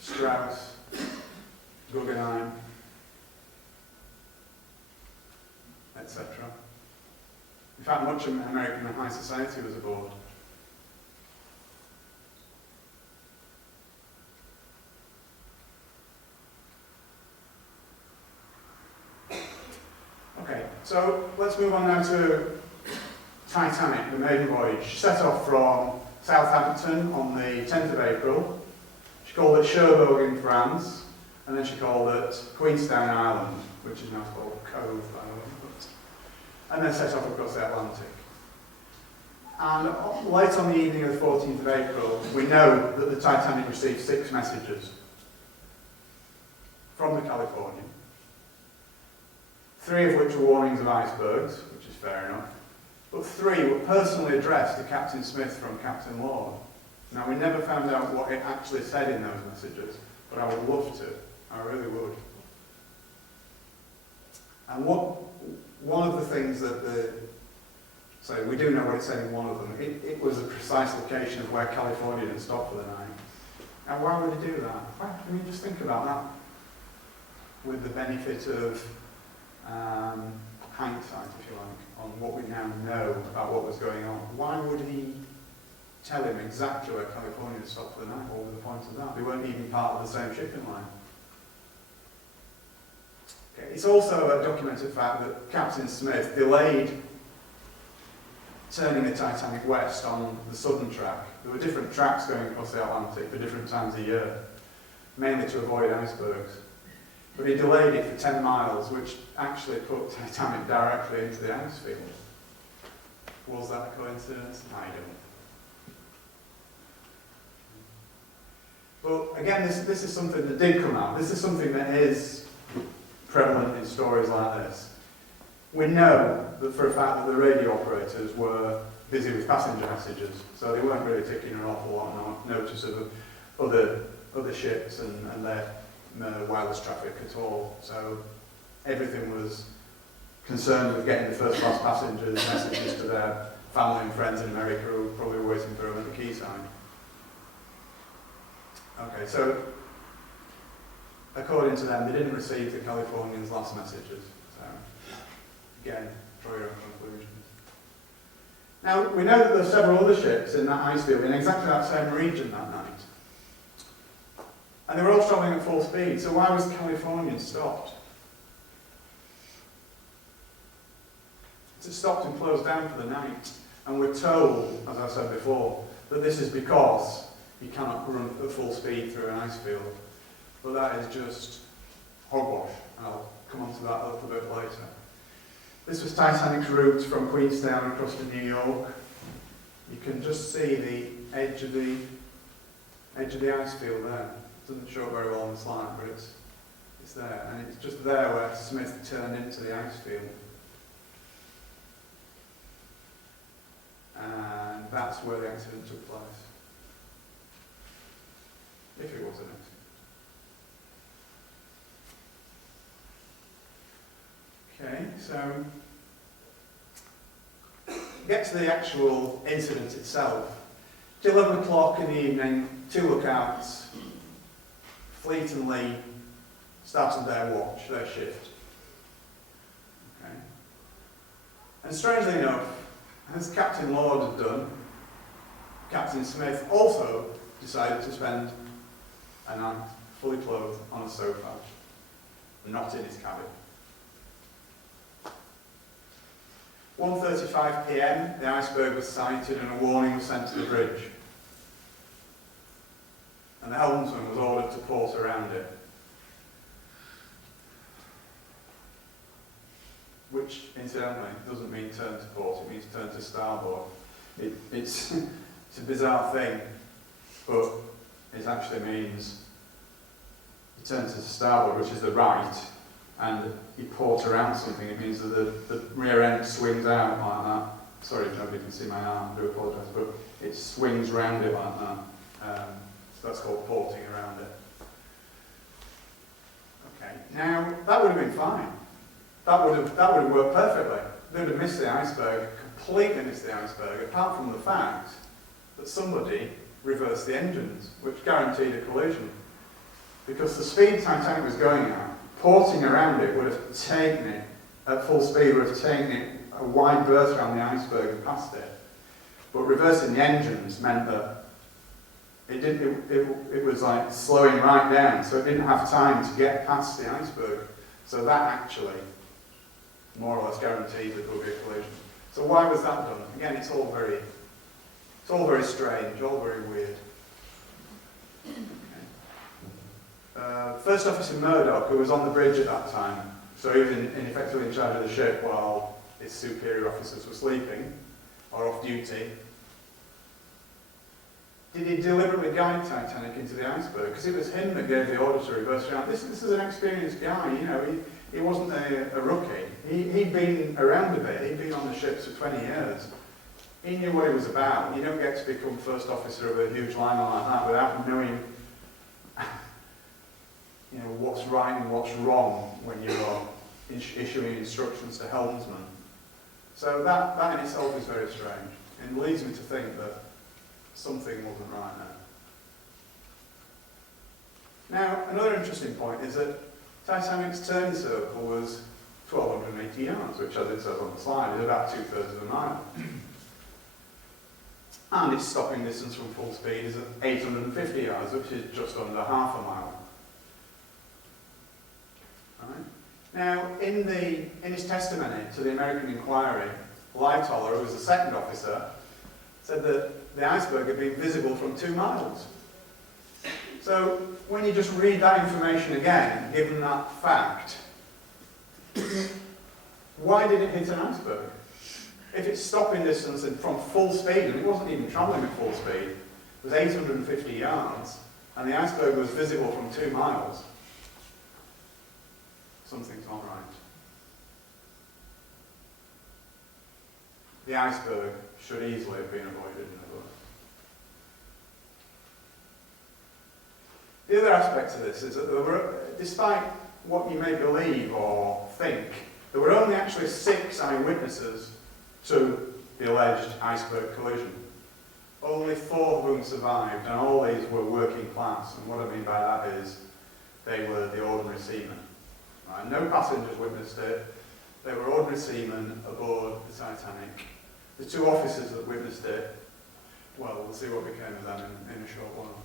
Strauss, Guggenheim, etc.? In fact, much of American high society was aboard. Okay, so let's move on now to Titanic, the maiden voyage. She set off from Southampton on the 10th of April. She called it Cherbourg in France, and then she called it Queenstown Island, which is now called Cove Island, and then set off across the Atlantic. And late on the evening of the 14th of April, we know that the Titanic received 6 messages from the Californian, 3 of which were warnings of icebergs, which is fair enough, but 3 were personally addressed to Captain Smith from Captain Lord. Now, we never found out what it actually said in those messages, but I would love to. I really would. And one of the things that we do know what it said in one of them. It was a precise location of where California had stopped for the night. And why would he do that? Why, I mean, just think about that. With the benefit of hindsight, if you like, on what we now know about what was going on. Why would he tell him exactly where California had stopped for the night? What were the points of that? They weren't even part of the same shipping line. Okay. It's also a documented fact that Captain Smith delayed turning the Titanic west on the southern track. There were different tracks going across the Atlantic for different times of year, mainly to avoid icebergs. But he delayed it for 10 miles, which actually put Titanic directly into the ice field. Was that a coincidence? I don't. But again, this is something that did come out. This is something that is prevalent in stories like this. We know that for a fact that the radio operators were busy with passenger messages, so they weren't really taking an awful lot of notice of other ships and their wireless traffic at all. So everything was concerned with getting the first class passengers messages to their family and friends in America who were probably waiting for them at the quayside. Okay, so according to them, they didn't receive the Californians' last messages. So again, draw your own conclusions. Now, we know that there are several other ships in that ice field in exactly that same region that night. And they were all travelling at full speed, so why was the Californian stopped? It stopped and closed down for the night. And we're told, as I said before, that this is because you cannot run at full speed through an ice field. But that is just hogwash, and I'll come on to that a little bit later. This was Titanic's route from Queenstown across to New York. You can just see the edge of the ice field there. It doesn't show it very well on the slide, but it's there. And it's just there where Smith turned into the ice field. And that's where the accident took place. If it was an accident. Okay, so get to the actual incident itself. It's 11 o'clock in the evening, 2 lookouts, Fleet and Lee started their watch, their shift. Okay. And strangely enough, as Captain Lord had done, Captain Smith also decided to spend a night fully clothed on a sofa, not in his cabin. 1:35 p.m. the iceberg was sighted and a warning was sent to the bridge. And the helmsman was ordered to port around it. Which, incidentally, doesn't mean turn to port, it means turn to starboard. It's a bizarre thing, but it actually means you turn to starboard, which is the right, and you port around something. It means that the rear end swings out like that. Sorry if nobody can see my arm, I do apologise, but it swings round it like that. So that's called porting around it. Okay, now that would have been fine. That would have worked perfectly. They would have missed the iceberg, completely missed the iceberg, apart from the fact that somebody reversed the engines, which guaranteed a collision. Because the speed Titanic was going at, porting around it would have taken it, at full speed, would have taken it a wide berth around the iceberg and past it. But reversing the engines meant that it was like slowing right down, so it didn't have time to get past the iceberg. So that actually more or less guaranteed that there would be a collision. So why was that done? Again, it's all very strange, all very weird. Okay. First Officer Murdoch, who was on the bridge at that time, so he was effectively in charge of the ship while his superior officers were sleeping or off duty. Did he deliberately guide Titanic into the iceberg? Because it was him that gave the order to reverse around. This is an experienced guy, you know. He wasn't a rookie. He'd been around a bit. He'd been on the ships for 20 years. He knew what it was about. You don't get to become first officer of a huge liner like that without knowing, you know, what's right and what's wrong when you're issuing instructions to helmsmen. So that in itself is very strange, and leads me to think that something wasn't right there. Now, another interesting point is that Titanic's turn circle was 1,280 yards, which, as it says on the slide, is about 2/3 of a mile. And its stopping distance from full speed is at 850 yards, which is just under half a mile. Right. Now, in his testimony to the American inquiry, Lightoller, who was the second officer, said that the iceberg had been visible from 2 miles. So, when you just read that information again, given that fact, why did it hit an iceberg? If its stopping distance and from full speed, and it wasn't even travelling at full speed, was 850 yards, and the iceberg was visible from 2 miles, something's not right. The iceberg should easily have been avoided in other words. The other aspect of this is that there were, despite what you may believe or think, there were only actually 6 eyewitnesses to the alleged iceberg collision. Only 4 of whom survived, and all these were working class, and what I mean by that is they were the ordinary seamen. Right? No passengers witnessed it. They were ordinary seamen aboard the Titanic. The 2 officers that witnessed it, well, we'll see what became of them in a short while.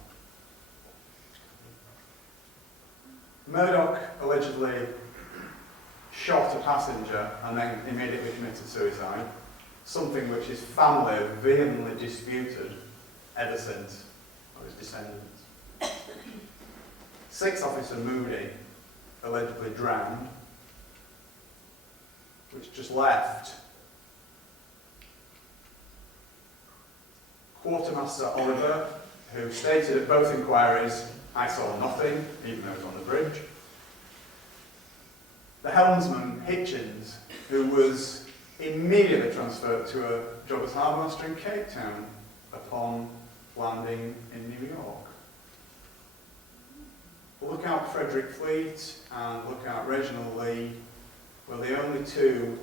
Murdoch allegedly shot a passenger and then immediately committed suicide, something which his family have vehemently disputed ever since, or his descendants. 6th Officer Moody allegedly drowned, which just left Quartermaster Oliver, who stated at both inquiries, "I saw nothing," even though he was on the bridge. The helmsman, Hitchens, who was immediately transferred to a job as harbour master in Cape Town upon landing in New York. Lookout Frederick Fleet and Lookout Reginald Lee were the only 2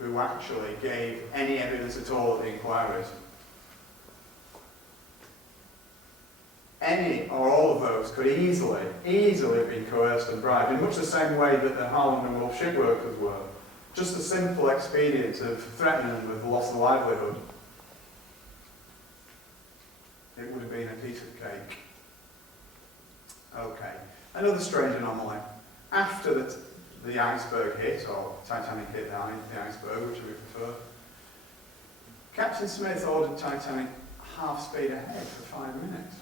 who actually gave any evidence at all at the inquiries. Any or all of those could easily have been coerced and bribed, in much the same way that the Harland and Wolff shipworkers were. Just the simple expedient of threatening them with the loss of livelihood. It would have been a piece of cake. Okay, another strange anomaly. After the iceberg hit, or Titanic hit the iceberg, which we prefer, Captain Smith ordered Titanic half speed ahead for 5 minutes.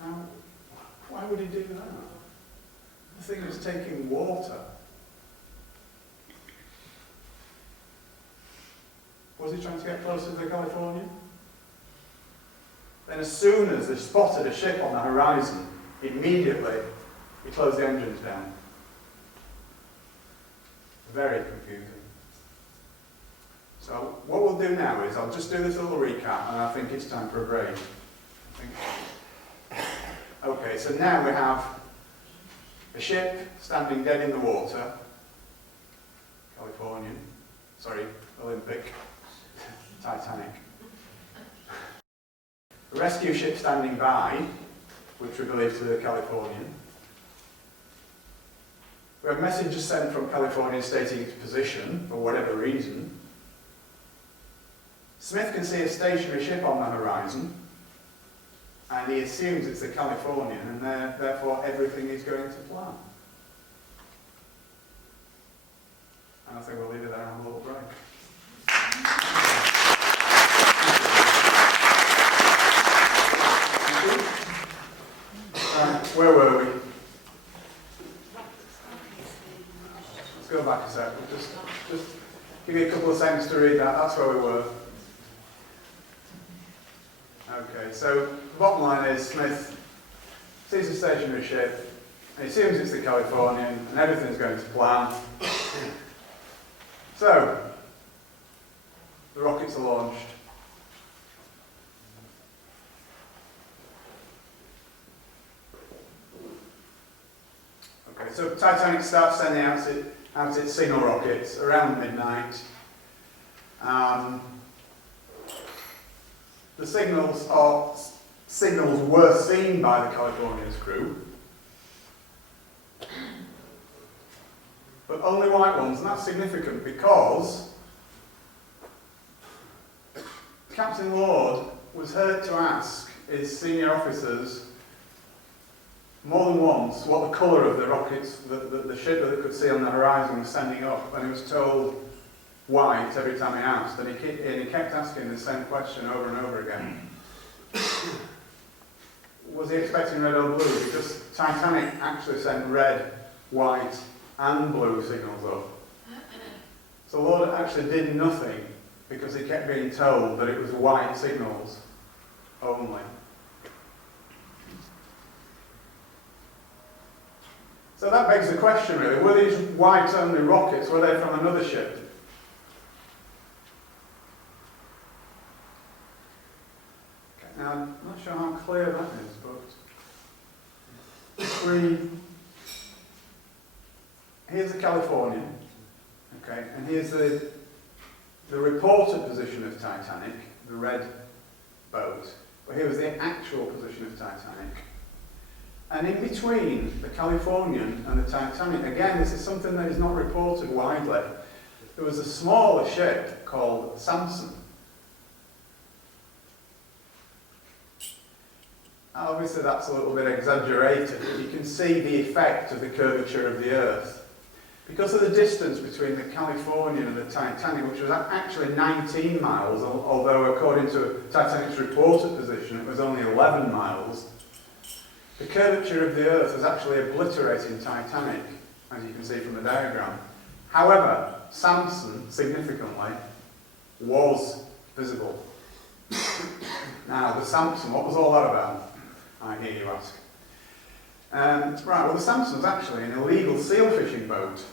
Now, why would he do that? The thing was taking water. Was he trying to get closer to the Californian? Then as soon as they spotted a ship on the horizon, immediately he closed the engines down. Very confusing. So what we'll do now is I'll just do this little recap, and I think it's time for a break. Okay, so now we have a ship standing dead in the water, Olympic, Titanic. A rescue ship standing by, which we believe to be the Californian. We have messages sent from California stating its position, for whatever reason. Smith can see a stationary ship on the horizon, and he assumes it's the Californian, and therefore everything is going to plan. And I think we'll leave it there and have a little break. Where were we? Let's go back a sec. Just give you a couple of seconds to read that. That's where we were. Okay, so the bottom line is Smith sees a stationary ship, and he assumes it's the Californian, and everything's going to plan. So, the rockets are launched. Okay, so Titanic starts sending out its signal rockets around midnight. The signals were seen by the Californian's crew, but only white ones, and that's significant because Captain Lord was heard to ask his senior officers more than once what the colour of the rockets, the ship that they could see on the horizon was sending up, and he was told white every time he asked, and he kept asking the same question over and over again. Was he expecting red or blue? Because Titanic actually sent red, white and blue signals up. So Lord actually did nothing because he kept being told that it was white signals only. So that begs the question really, were these white only rockets, were they from another ship? Now, I'm not sure how clear that is, but here's the Californian, okay, and here's the reported position of Titanic, the red boat, but here was the actual position of Titanic. And in between the Californian and the Titanic, again, this is something that is not reported widely, there was a smaller ship called Samson. Obviously that's a little bit exaggerated, but you can see the effect of the curvature of the Earth. Because of the distance between the Californian and the Titanic, which was actually 19 miles, although according to Titanic's reported position it was only 11 miles, the curvature of the Earth was actually obliterating Titanic, as you can see from the diagram. However, Samson, significantly, was visible. Now, the Samson, what was all that about? I hear you ask. Right, well, the Samson was actually an illegal seal fishing boat.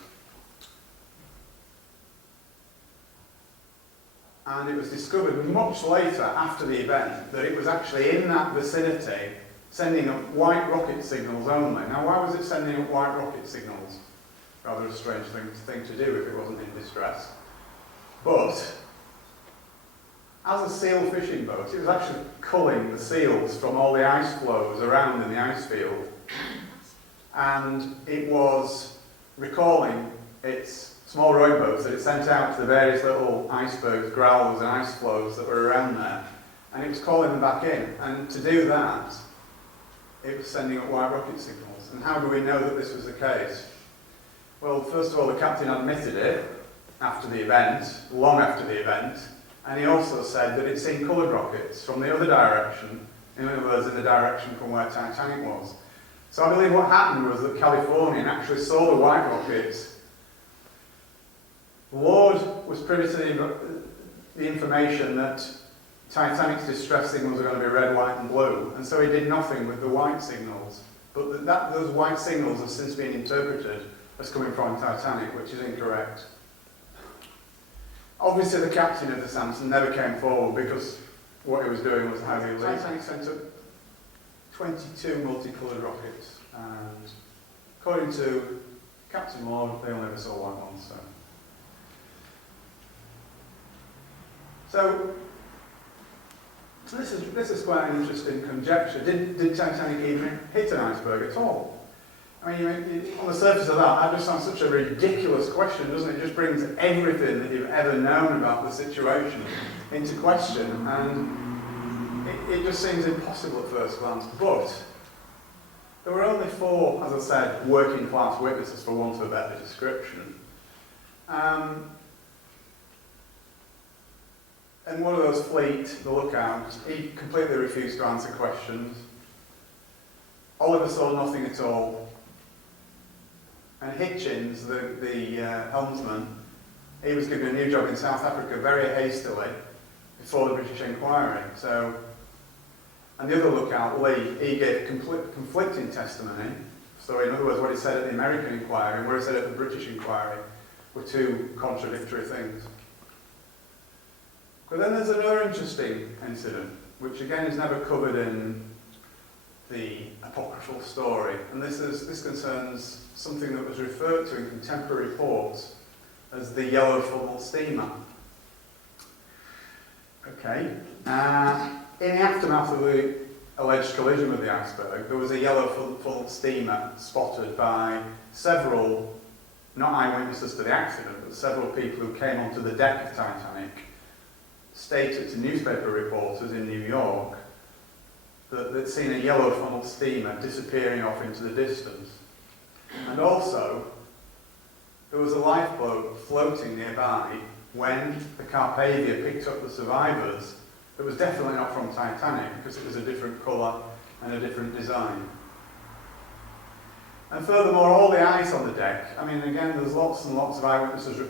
And it was discovered much later, after the event, that it was actually in that vicinity sending up white rocket signals only. Now, why was it sending up white rocket signals? Rather a strange thing to do if it wasn't in distress. But as a seal fishing boat, it was actually culling the seals from all the ice flows around in the ice field. And it was recalling its small rowing boats that it sent out to the various little icebergs, growlers and ice flows that were around there. And it was calling them back in. And to do that, it was sending up white rocket signals. And how do we know that this was the case? Well, first of all, the captain admitted it after the event, long after the event, and he also said that he'd seen coloured rockets from the other direction, in other words, in the direction from where Titanic was. So I believe what happened was that Californian actually saw the white rockets. Lord was privy to the information that Titanic's distress signals are going to be red, white and blue, and so he did nothing with the white signals. But those white signals have since been interpreted as coming from Titanic, which is incorrect. Obviously the captain of the Samson never came forward because what he was doing was highly illegal. Titanic sent up 22 multicoloured rockets, and according to Captain Lord, they only ever saw white ones. So this is quite an interesting conjecture. Did Titanic even hit an iceberg at all? I mean, on the surface of that just sounds such a ridiculous question, doesn't it? It just brings everything that you've ever known about the situation into question, and it just seems impossible at first glance. But there were only 4, as I said, working class witnesses, for want of a better description. And one of those, Fleet, the lookout, he completely refused to answer questions. Oliver saw nothing at all. And Hitchens, the helmsman, he was given a new job in South Africa very hastily before the British inquiry. So, and the other lookout, Lee, he gave conflicting testimony. So in other words, what he said at the American inquiry and what he said at the British inquiry were 2 contradictory things. But then there's another interesting incident, which again is never covered in the apocryphal story, and this concerns something that was referred to in contemporary reports as the yellow funnel steamer. Okay, in the aftermath of the alleged collision with the iceberg, there was a yellow funnel steamer spotted by several, not eyewitnesses to the accident, but several people who came onto the deck of Titanic, stated to newspaper reporters in New York that they'd seen a yellow funnel steamer disappearing off into the distance. And also, there was a lifeboat floating nearby when the Carpathia picked up the survivors that was definitely not from Titanic because it was a different colour and a different design. And furthermore, all the ice on the deck, I mean, again, there's lots and lots of eyewitnesses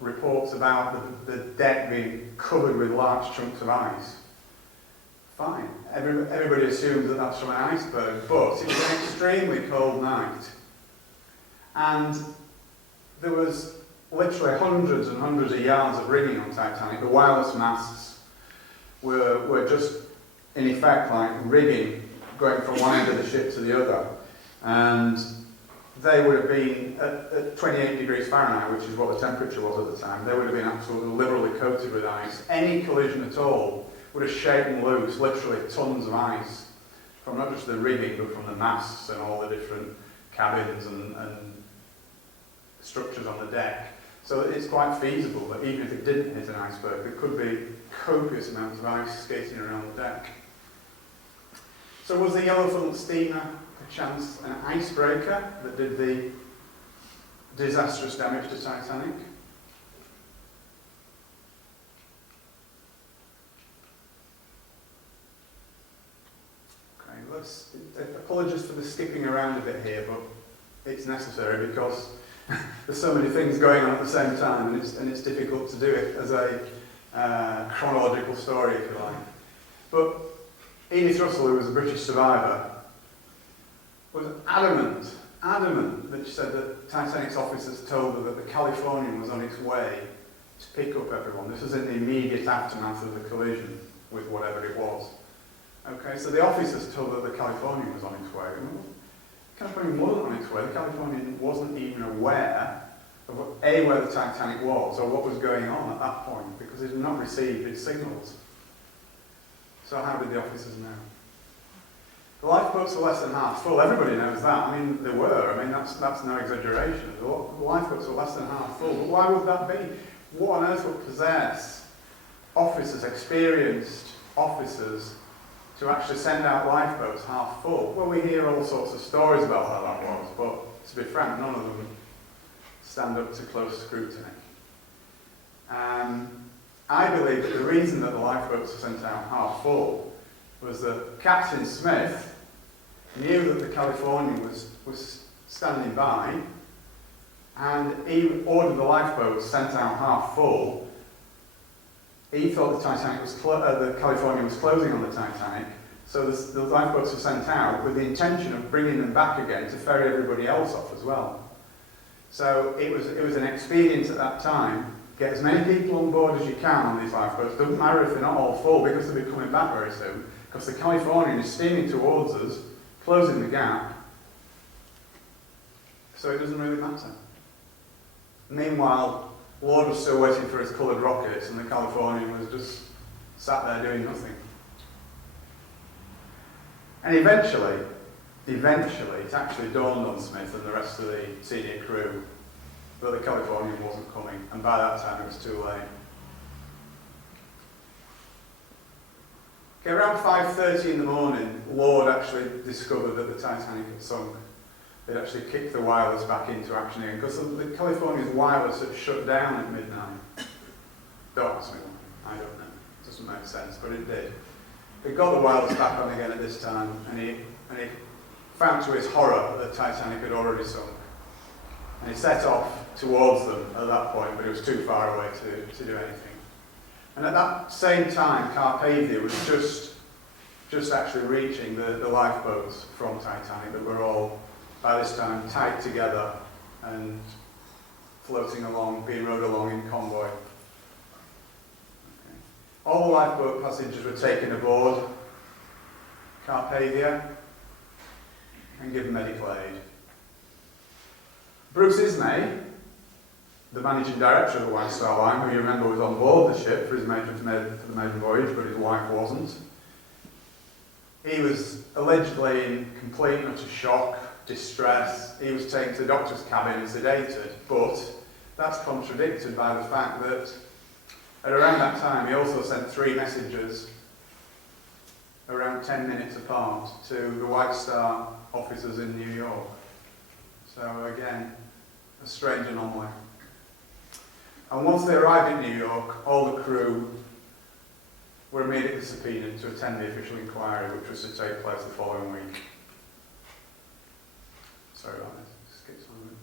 reports about the deck being covered with large chunks of ice. Fine. Everybody assumes that that's from an iceberg, but it was an extremely cold night. And there was literally hundreds and hundreds of yards of rigging on Titanic. The wireless masts were just, in effect, like rigging going from one end of the ship to the other. And they would have been at 28 degrees Fahrenheit, which is what the temperature was at the time. They would have been absolutely liberally coated with ice. Any collision at all would have shaken loose literally tons of ice from not just the rigging, but from the masts and all the different cabins and structures on the deck. So it's quite feasible that even if it didn't hit an iceberg, there could be copious amounts of ice skating around the deck. So was the yellow funnel steamer perchance an icebreaker that did the disastrous damage to Titanic? Okay, apologies for the skipping around a bit here, but it's necessary because there's so many things going on at the same time, and it's difficult to do it as a chronological story, if you like. But Edith Russell, who was a British survivor, was adamant that she said that Titanic's officers told her that the Californian was on its way to pick up everyone. This was in the immediate aftermath of the collision with whatever it was. Okay, so the officers told her the Californian was on its way. The Californian wasn't on its way. The Californian wasn't even aware of where the Titanic was or what was going on at that point because it had not received its signals. So how did the officers know? The lifeboats were less than half full. Everybody knows that. I mean, they were. I mean, that's no exaggeration. The lifeboats were less than half full. But why would that be? What on earth would possess officers, experienced officers, to actually send out lifeboats half full? Well, we hear all sorts of stories about how that was, but to be frank, none of them stand up to close scrutiny. I believe that the reason that the lifeboats were sent out half full was that Captain Smith knew that the Californian was standing by, and he ordered the lifeboats sent out half full. He thought the Californian was closing on the Titanic, so the lifeboats were sent out with the intention of bringing them back again to ferry everybody else off as well. So it was an expedient at that time. Get as many people on board as you can on these lifeboats. Doesn't matter if they're not all full, because they'll be coming back very soon. Because the Californian is steaming towards us, closing the gap. So it doesn't really matter. Meanwhile, Lord was still waiting for his coloured rockets, and the Californian was just sat there doing nothing. And eventually, it actually dawned on Smith and the rest of the senior crew that the Californian wasn't coming, and by that time it was too late. Okay, around 5:30 in the morning, Lord actually discovered that the Titanic had sunk. They'd actually kicked the wireless back into action again, because the Californian's wireless had shut down at midnight. Don't ask me why, I don't know. It doesn't make sense, but it did. They got the wireless back on again at this time, and he found to his horror that the Titanic had already sunk. And he set off towards them at that point, but it was too far away to do anything. And at that same time, Carpathia was just actually reaching the lifeboats from Titanic that were all, by this time, tied together and floating along, being rowed along in convoy. Okay. All the lifeboat passengers were taken aboard Carpathia and given medical aid. Bruce Ismay, the managing director of the White Star Line, who you remember was on board the ship for the maiden voyage, but his wife wasn't. He was allegedly in complete and utter shock, distress. He was taken to the doctor's cabin and sedated, but that's contradicted by the fact that at around that time he also sent 3 messages around 10 minutes apart to the White Star officers in New York. So again, a strange anomaly. And once they arrived in New York, all the crew were immediately subpoenaed to attend the official inquiry, which was to take place the following week. Sorry about this. Skip some.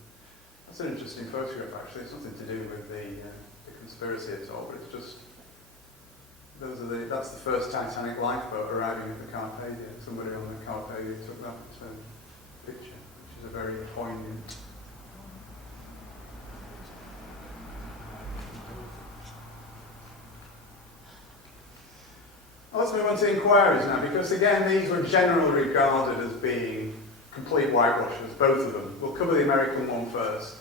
That's an interesting photograph, actually. It's nothing to do with the conspiracy at all, but it's just that's the first Titanic lifeboat arriving at the Carpathia. Somebody on the Carpathia took that picture, which is a very poignant. Well, let's move on to inquiries now, because again, these were generally regarded as being complete whitewashers, both of them. We'll cover the American one first.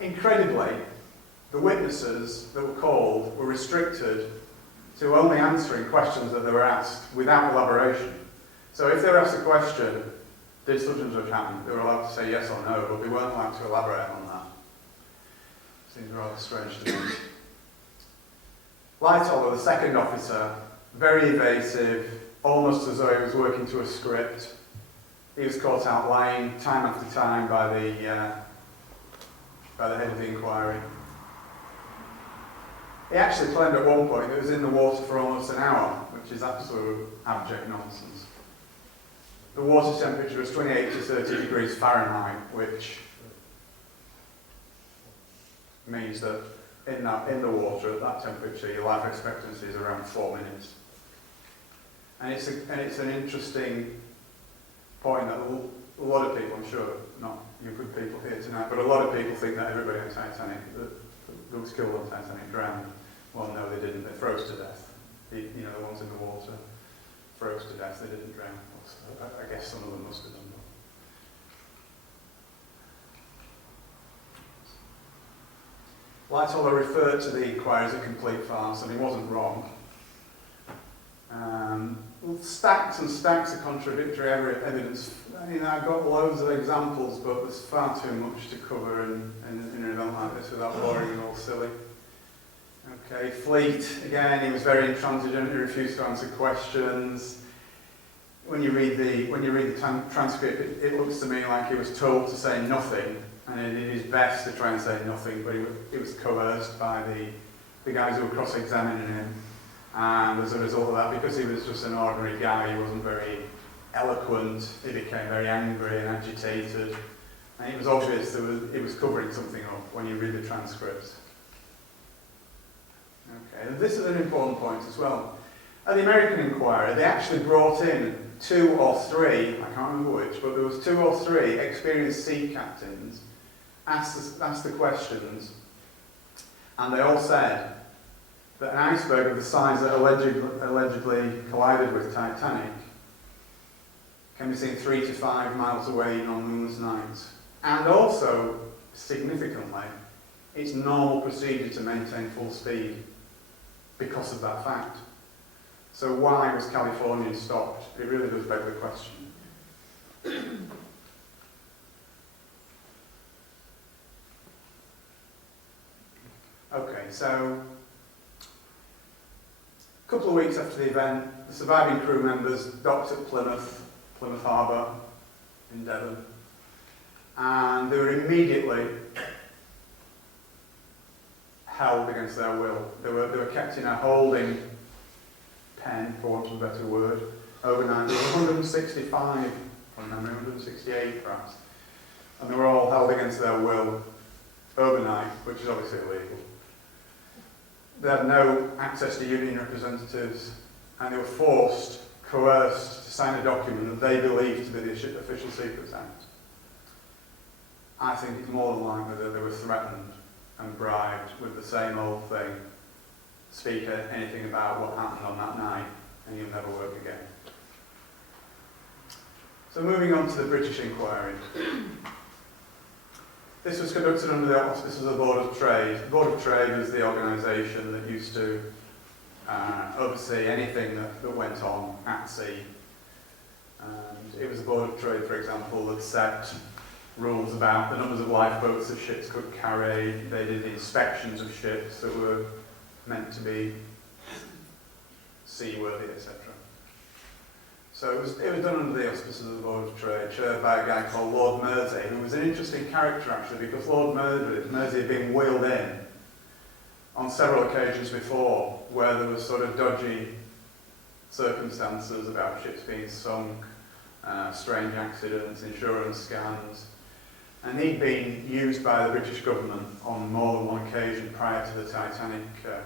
Incredibly, the witnesses that were called were restricted to only answering questions that they were asked without elaboration. So if they were asked a question, did such and such happen, they were allowed to say yes or no, but they weren't allowed to elaborate on that. Seems rather strange to me. Lightoller, the second officer, very evasive, almost as though he was working to a script. He was caught out lying time after time by the head of the inquiry. He actually claimed at one point that he was in the water for almost an hour, which is absolute abject nonsense. The water temperature was 28 to 30 degrees Fahrenheit, which means that in the water at that temperature, your life expectancy is around 4 minutes. And it's an interesting point that a lot of people, I'm sure, not you good people here tonight, but a lot of people think that everybody on Titanic that was killed on Titanic drowned. Well, no, they didn't. They froze to death. The ones in the water froze to death. They didn't drown. I guess some of them must have done. Lightoller referred to the inquiry as a complete farce, and he wasn't wrong. Stacks and stacks of contradictory evidence. I've got loads of examples, but there's far too much to cover in an event like this without boring and all silly. Okay, Fleet, again, he was very intransigent, he refused to answer questions. When you read the transcript, it looks to me like he was told to say nothing, and he did his best to try and say nothing, but he was coerced by the guys who were cross-examining him. And as a result of that, because he was just an ordinary guy, he wasn't very eloquent, he became very angry and agitated. And it was obvious that he was covering something up when you read the transcripts. Okay, and this is an important point as well. At the American inquiry, they actually brought in 2 or 3, I can't remember which, but there was 2 or 3 experienced sea captains asked the questions, and they all said that an iceberg of the size that allegedly collided with Titanic can be seen 3 to 5 miles away on moonless nights. And also, significantly, it's normal procedure to maintain full speed because of that fact. So why was California stopped? It really does beg the question. Okay, so a couple of weeks after the event, the surviving crew members docked at Plymouth Harbour in Devon, and they were immediately held against their will. They were kept in a holding pen, for want of a better word, overnight. There were 165, from memory, 168 perhaps, and they were all held against their will overnight, which is obviously illegal. They had no access to union representatives, and they were coerced to sign a document that they believed to be the Official Secrets Act. I think it's more than likely that they were threatened and bribed with the same old thing. Speak anything about what happened on that night, and you'll never work again. So moving on to the British inquiry. This was conducted under the auspices of the Board of Trade. The Board of Trade was the organisation that used to oversee anything that went on at sea. And it was the Board of Trade, for example, that set rules about the numbers of lifeboats that ships could carry. They did the inspections of ships that were meant to be seaworthy, etc. So it was done under the auspices of the Board of Trade, chaired by a guy called Lord Mersey, who was an interesting character actually, because Lord Mersey had been wheeled in on several occasions before, where there was sort of dodgy circumstances about ships being sunk, strange accidents, insurance scams, and he'd been used by the British government on more than one occasion prior to the Titanic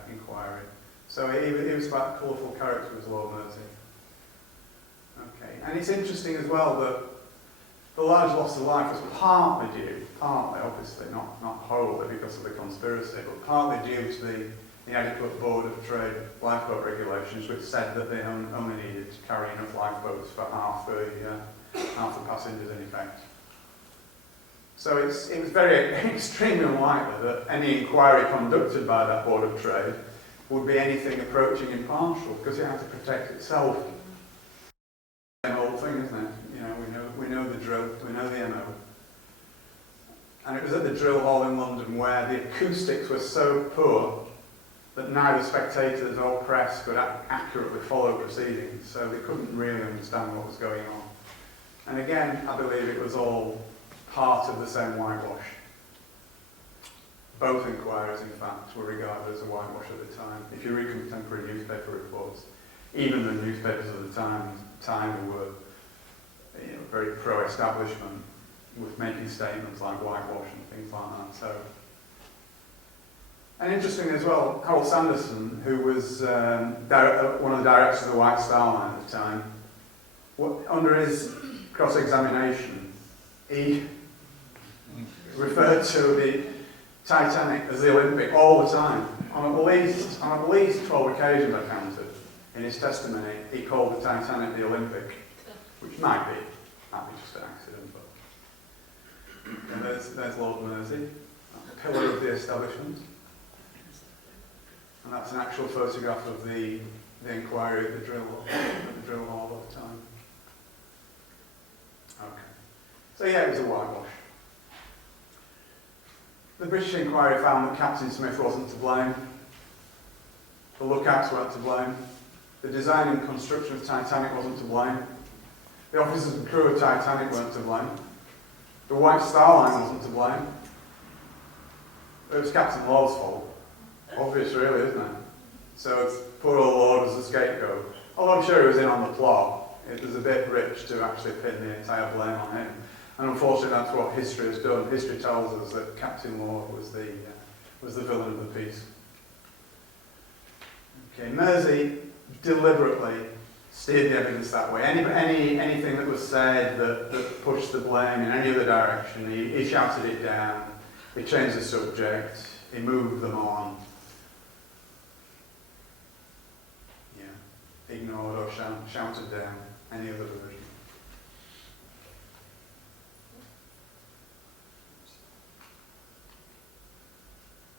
inquiry. So he was quite a colourful character, was Lord Mersey. Okay, and it's interesting as well that the large loss of life was partly obviously, not wholly because of the conspiracy, but partly due to the inadequate Board of Trade lifeboat regulations, which said that they only needed to carry enough lifeboats for half the passengers in effect. So it was very extremely unlikely that any inquiry conducted by that Board of Trade would be anything approaching impartial, because it had to protect itself. Same old thing, isn't it? You know, we know the drill, we know the MO. And it was at the drill hall in London where the acoustics were so poor that neither spectators or press could accurately follow proceedings, so they couldn't really understand what was going on. And again, I believe it was all part of the same whitewash. Both inquiries, in fact, were regarded as a whitewash at the time. If you read contemporary newspaper reports, even the newspapers of the time were very pro-establishment, with making statements like whitewash and things like that. So, and interesting as well, Harold Sanderson, who was one of the directors of the White Star Line at the time, under his cross-examination, he referred to the Titanic as the Olympic all the time. On at least 12 occasions I counted in his testimony, he called the Titanic the Olympic, which might be just an accident, but and there's Lord Mersey, a pillar of the establishment. And that's an actual photograph of the inquiry at the drill hall at the time. Okay. So yeah, it was a whitewash. The British inquiry found that Captain Smith wasn't to blame. The lookouts weren't to blame. The design and construction of Titanic wasn't to blame. The officers and crew of Titanic weren't to blame. The White Star Line wasn't to blame. It was Captain Lord's fault. Obvious, really, isn't it? So it's poor old Lord as the scapegoat. Although I'm sure he was in on the plot, it was a bit rich to actually pin the entire blame on him. And unfortunately, that's what history has done. History tells us that Captain Lord was the villain of the piece. Okay, Mersey deliberately steered the evidence that way. Anything that was said that pushed the blame in any other direction, he shouted it down, he changed the subject, he moved them on. Yeah, ignored or shouted down any other version.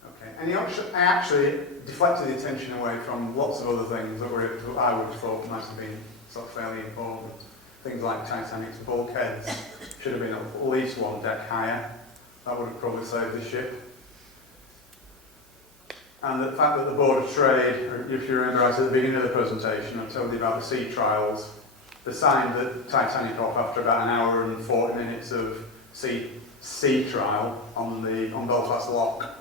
Okay, and he actually deflected the attention away from lots of other things that I would have thought might have been sort of fairly important. Things like Titanic's bulkheads should have been at least one deck higher. That would have probably saved the ship. And the fact that the Board of Trade, if you remember right at the beginning of the presentation, I told you about the sea trials. They signed the Titanic off after about an hour and 40 minutes of sea trial on Belfast Lock.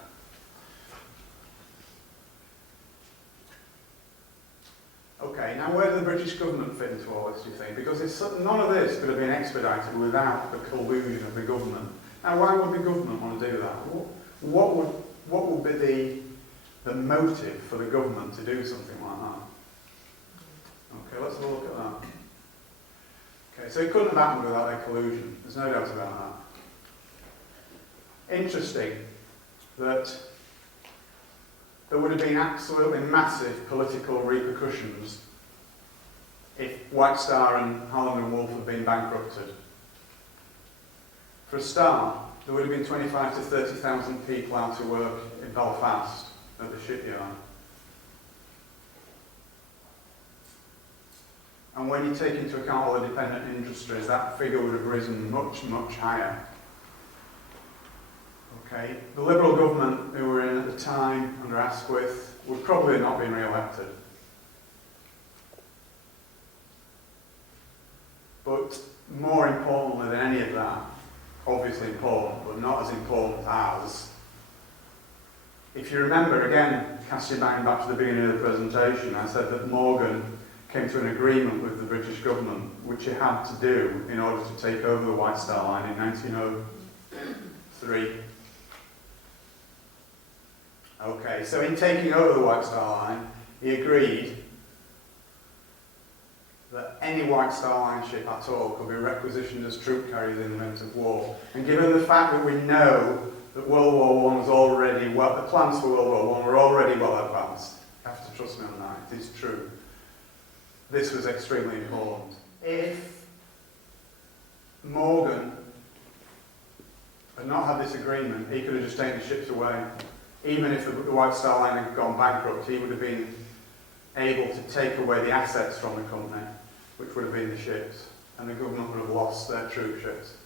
Okay, now where does the British government fit into all this, do you think? Because none of this could have been expedited without the collusion of the government. Now, why would the government want to do that? What would be the motive for the government to do something like that? Okay, let's have a look at that. Okay, so it couldn't have happened without their collusion. There's no doubt about that. Interesting that there would have been absolutely massive political repercussions if White Star and Holland and Wolff had been bankrupted. For a start, there would have been 25 to 30,000 people out to work in Belfast at the shipyard. And when you take into account all the dependent industries, that figure would have risen much, much higher. Okay, the Liberal government who were in at the time, under Asquith, would probably have not been re-elected. But more importantly than any of that, obviously important, but not as important as, if you remember, again, cast your mind back to the beginning of the presentation, I said that Morgan came to an agreement with the British government, which he had to do in order to take over the White Star Line in 1903. Okay, so in taking over the White Star Line, he agreed that any White Star Line ship at all could be requisitioned as troop carriers in the event of war. And given the fact that we know that World War I was already the plans for World War I were already well advanced, you have to trust me on that, it is true. This was extremely important. If Morgan had not had this agreement, he could have just taken the ships away. Even if the White Star Line had gone bankrupt, he would have been able to take away the assets from the company, which would have been the ships, and the government would have lost their troop ships.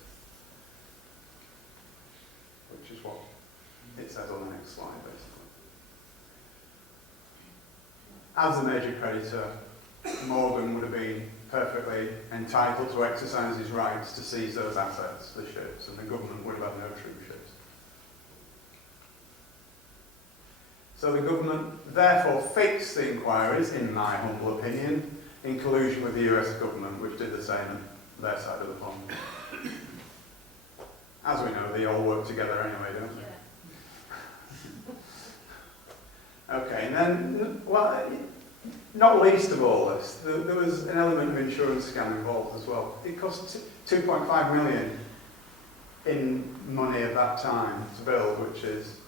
Which is what it says on the next slide, basically. As the major creditor, Morgan would have been perfectly entitled to exercise his rights to seize those assets, the ships, and the government would have had no troop ships. So the government therefore fixed the inquiries, in my humble opinion, in collusion with the US government, which did the same on their side of the pond. As we know, they all work together anyway, don't they? Okay, and then, well, not least of all this, there was an element of insurance scam involved as well. It cost 2.5 million in money at that time to build, which is,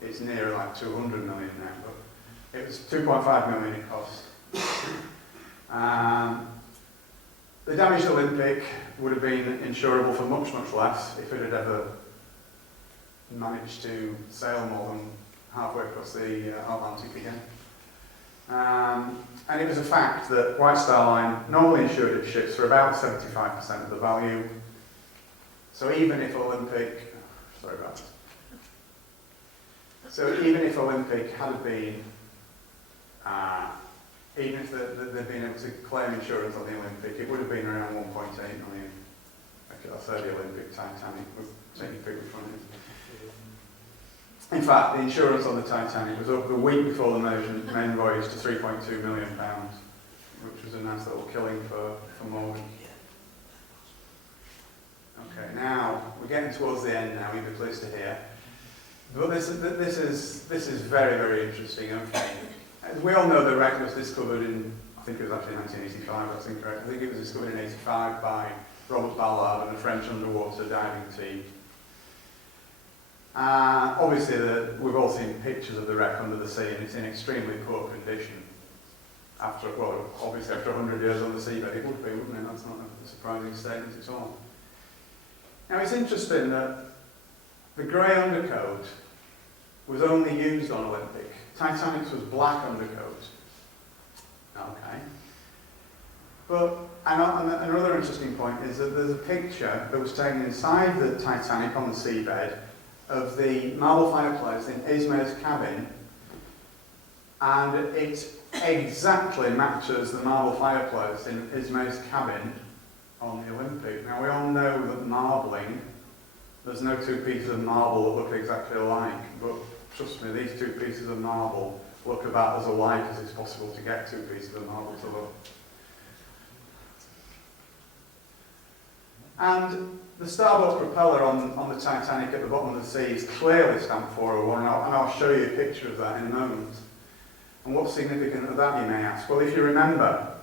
it's near like 200 million now, but it was 2.5 million it cost. The damaged Olympic would have been insurable for much, much less if it had ever managed to sail more than halfway across the Atlantic again. And it was a fact that White Star Line normally insured its ships for about 75% of the value. So even if Olympic, sorry about that. So even if Olympic had been, even if they'd been able to claim insurance on the Olympic, it would have been around 1.8 million I say the Olympic Titanic, we'll take you pick which one it is. In fact, the insurance on the Titanic was up the week before the main voyage to £3.2 million, which was a nice little killing for Morgan. Okay, now we're getting towards the end now, you'll be pleased to hear. But this is very, very interesting. Okay. As we all know, the wreck was discovered in, I think it was actually 1985, that's incorrect. I think it was discovered in 85 by Robert Ballard and a French underwater diving team. Obviously, we've all seen pictures of the wreck under the sea, and it's in extremely poor condition. Obviously after 100 years on the seabed, it would be, wouldn't it? That's not a surprising statement at all. Now, it's interesting that the grey undercoat was only used on Olympic. Titanic's was black undercoat. Okay. But another interesting point is that there's a picture that was taken inside the Titanic on the seabed of the marble fireplace in Ismay's cabin, and it exactly matches the marble fireplace in Ismay's cabin on the Olympic. Now, we all know that marbling, there's no two pieces of marble that look exactly alike, but trust me, these two pieces of marble look about as alike as it's possible to get two pieces of marble to look. And the starboard propeller on the Titanic at the bottom of the sea is clearly stamped 401, and I'll show you a picture of that in a moment. And what's significant of that, you may ask? Well, if you remember,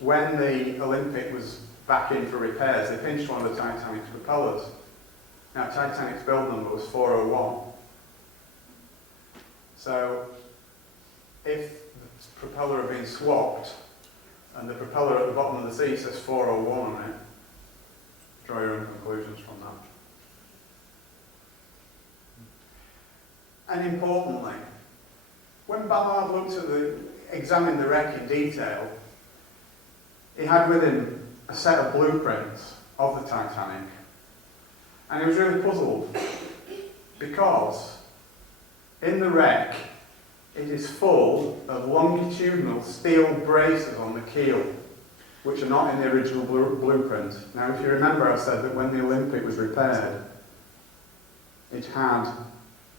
when the Olympic was back in for repairs, they pinched one of the Titanic's propellers. Now, Titanic's build number was 401. So, if the propeller had been swapped, and the propeller at the bottom of the sea says 401 on it, draw your own conclusions from that. And importantly, when Ballard examined the wreck in detail, he had with him a set of blueprints of the Titanic. And he was really puzzled because in the wreck it is full of longitudinal steel braces on the keel, which are not in the original blueprint. Now, if you remember, I said that when the Olympic was repaired, it had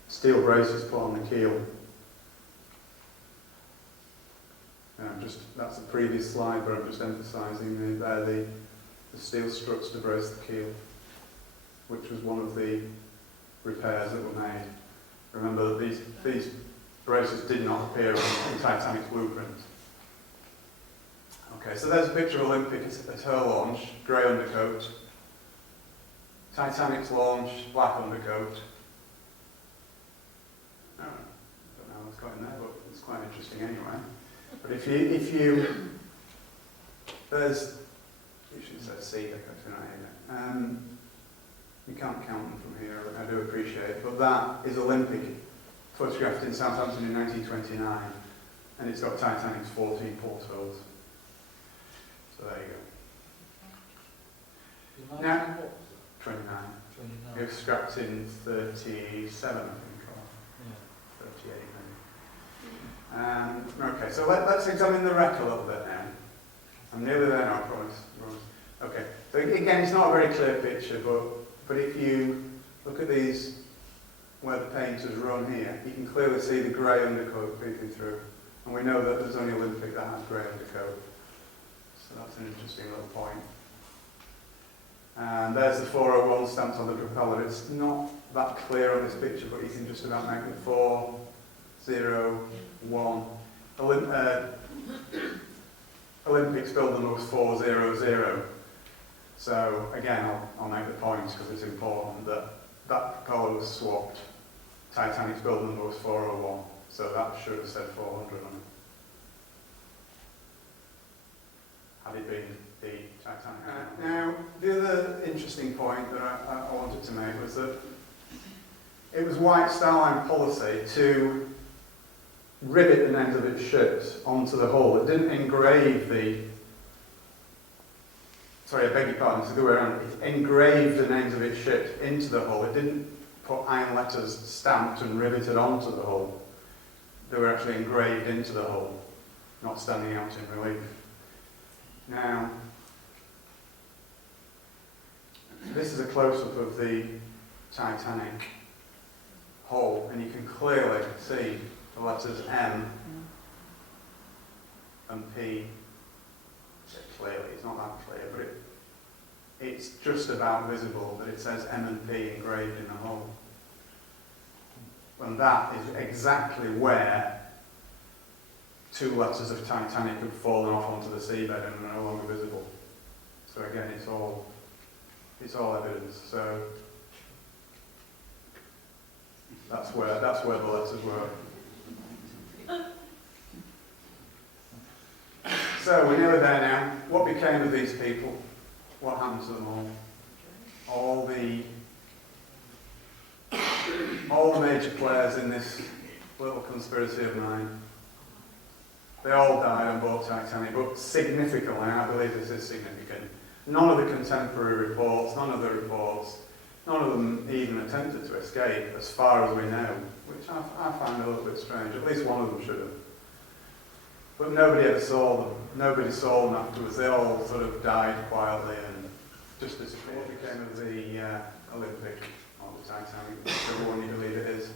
steel braces put on the keel. That's the previous slide, but I'm just emphasising the steel struts to brace the keel, which was one of the repairs that were made. Remember that these braces did not appear on Titanic's blueprint. Okay, so there's a picture of Olympic at her launch, grey undercoat. Titanic's launch, black undercoat. I don't know what's got in there, but it's quite interesting anyway. But if you there's, you should say sea deck, actually, you can't count them from here, I do appreciate it, but that is Olympic, photographed in Southampton in 1929, and it's got Titanic's 14 portholes. So there you go. Now, 29. It was scrapped in 37, I think, or 38 maybe. Okay, so let's examine the wreck a little bit now. I'm nearly there now, I promise. Okay, so again, it's not a very clear picture, but if you look at these, where the paint has run here, you can clearly see the grey undercoat peeking through. And we know that there's only Olympic that has grey undercoat. So that's an interesting little point. And there's the 401 stamped on the propeller. It's not that clear on this picture, but you can just about make it 401. Olympic's build number was 400. So again, I'll make the point because it's important that that propeller was swapped. Titanic's build number was 401, so that should have said 400 on it. Had it been the Titanic. Now, the other interesting point that I wanted to make was that it was White Star Line policy to rivet the ends of its ships onto the hull. It didn't engrave I beg your pardon, it's the other way around. It engraved the names of its ships into the hull. It didn't put iron letters stamped and riveted onto the hull. They were actually engraved into the hull, not standing out in relief. Now, This is a close-up of the Titanic hull, and you can clearly see the letters M and P. I say clearly, it's not that clear, but it's just about visible that it says M and P engraved in the hull. And that is exactly where two letters of Titanic have fallen off onto the seabed and are no longer visible. So again, it's all evidence. So that's where the letters were. So we're nearly there now. What became of these people? What happened to them all? All the major players in this little conspiracy of mine. They all died on board Titanic, but significantly, and I believe this is significant, none of the contemporary reports, none of them even attempted to escape, as far as we know, which I find a little bit strange. At least one of them should have. But nobody ever saw them. Nobody saw them afterwards. They all sort of died quietly and just disappeared. What became of the Olympic or the Titanic, whichever one you believe it is?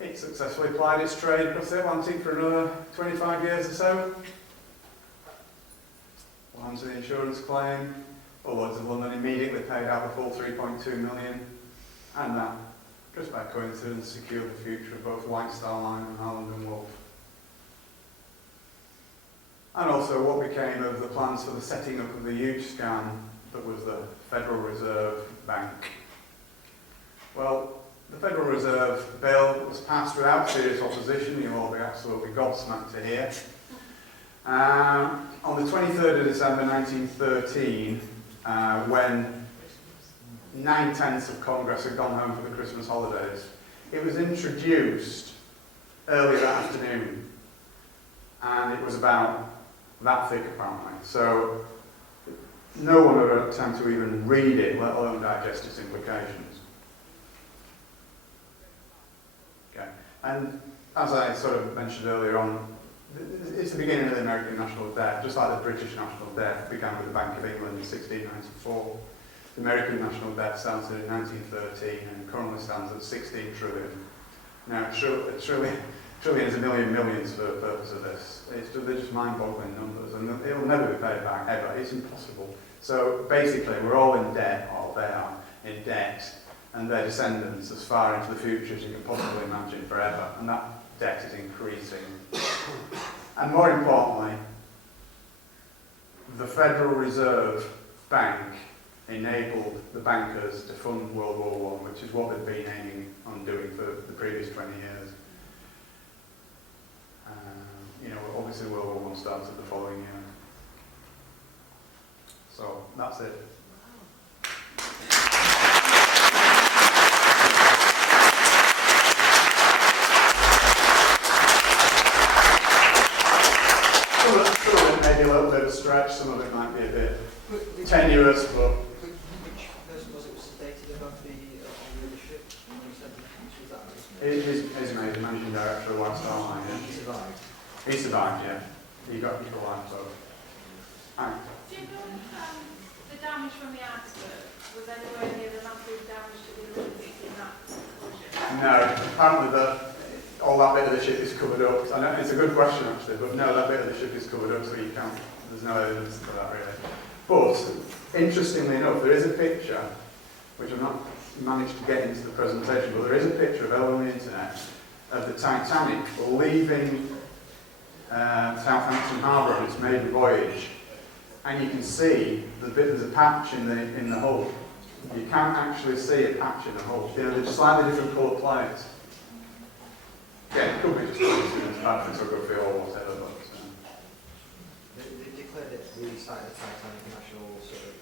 It successfully plied its trade across the Atlantic for another 25 years or so. What happened to the insurance claim? Well, Lloyd's of London immediately paid out the full 3.2 million, and that, just by coincidence, secured the future of both White Star Line and Harland and Wolff. And also what became of the plans for the setting up of the huge scam that was the Federal Reserve Bank. Well, the Federal Reserve Bill was passed without serious opposition. You'll all be absolutely gobsmacked to hear. On the 23rd of December 1913, when 9/10 of Congress had gone home for the Christmas holidays, it was introduced early that afternoon, and it was about that thick apparently. So no one had time to even read it, let alone digest its implications. Okay. And as I sort of mentioned earlier on, it's the beginning of the American national debt, just like the British national debt began with the Bank of England in 1694. The American national debt started in 1913 and currently stands at 16 trillion. Now, a trillion is a million millions for the purpose of this. They're just mind-boggling numbers, and it'll never be paid back, ever. It's impossible. So basically, we're all in debt, or they are in debt, and their descendants as far into the future as you can possibly imagine, forever. And that debt is increasing. And more importantly, the Federal Reserve Bank enabled the bankers to fund World War I, which is what they've been aiming on doing for the previous 20 years. Obviously World War I started the following year. So that's it. Some of it may be a little bit of a stretch, some of it might be a bit tenuous, but... Which person was it stated about the leadership? He's the managing director of White Star Line. Yeah. He survived. He survived, yeah. He got life, so... Right. Do you know the damage from the iceberg was anywhere near the massive damage to the Olympic in that collision? No, apparently all that bit of the ship is covered up. I know it's a good question actually, but no, that bit of the ship is covered up, so you can't. There's no evidence for that really. But interestingly enough, there is a picture, which I've not managed to get into the presentation, but there is a picture available on the internet of the Titanic leaving Southampton Harbour on its maiden voyage, and you can see there's a patch in the hull. You can't actually see a patch in the hull. They're slightly different coloured plates. Yeah, it could be just bad photography or whatever. But, They declared it the site of the Titanic national sort of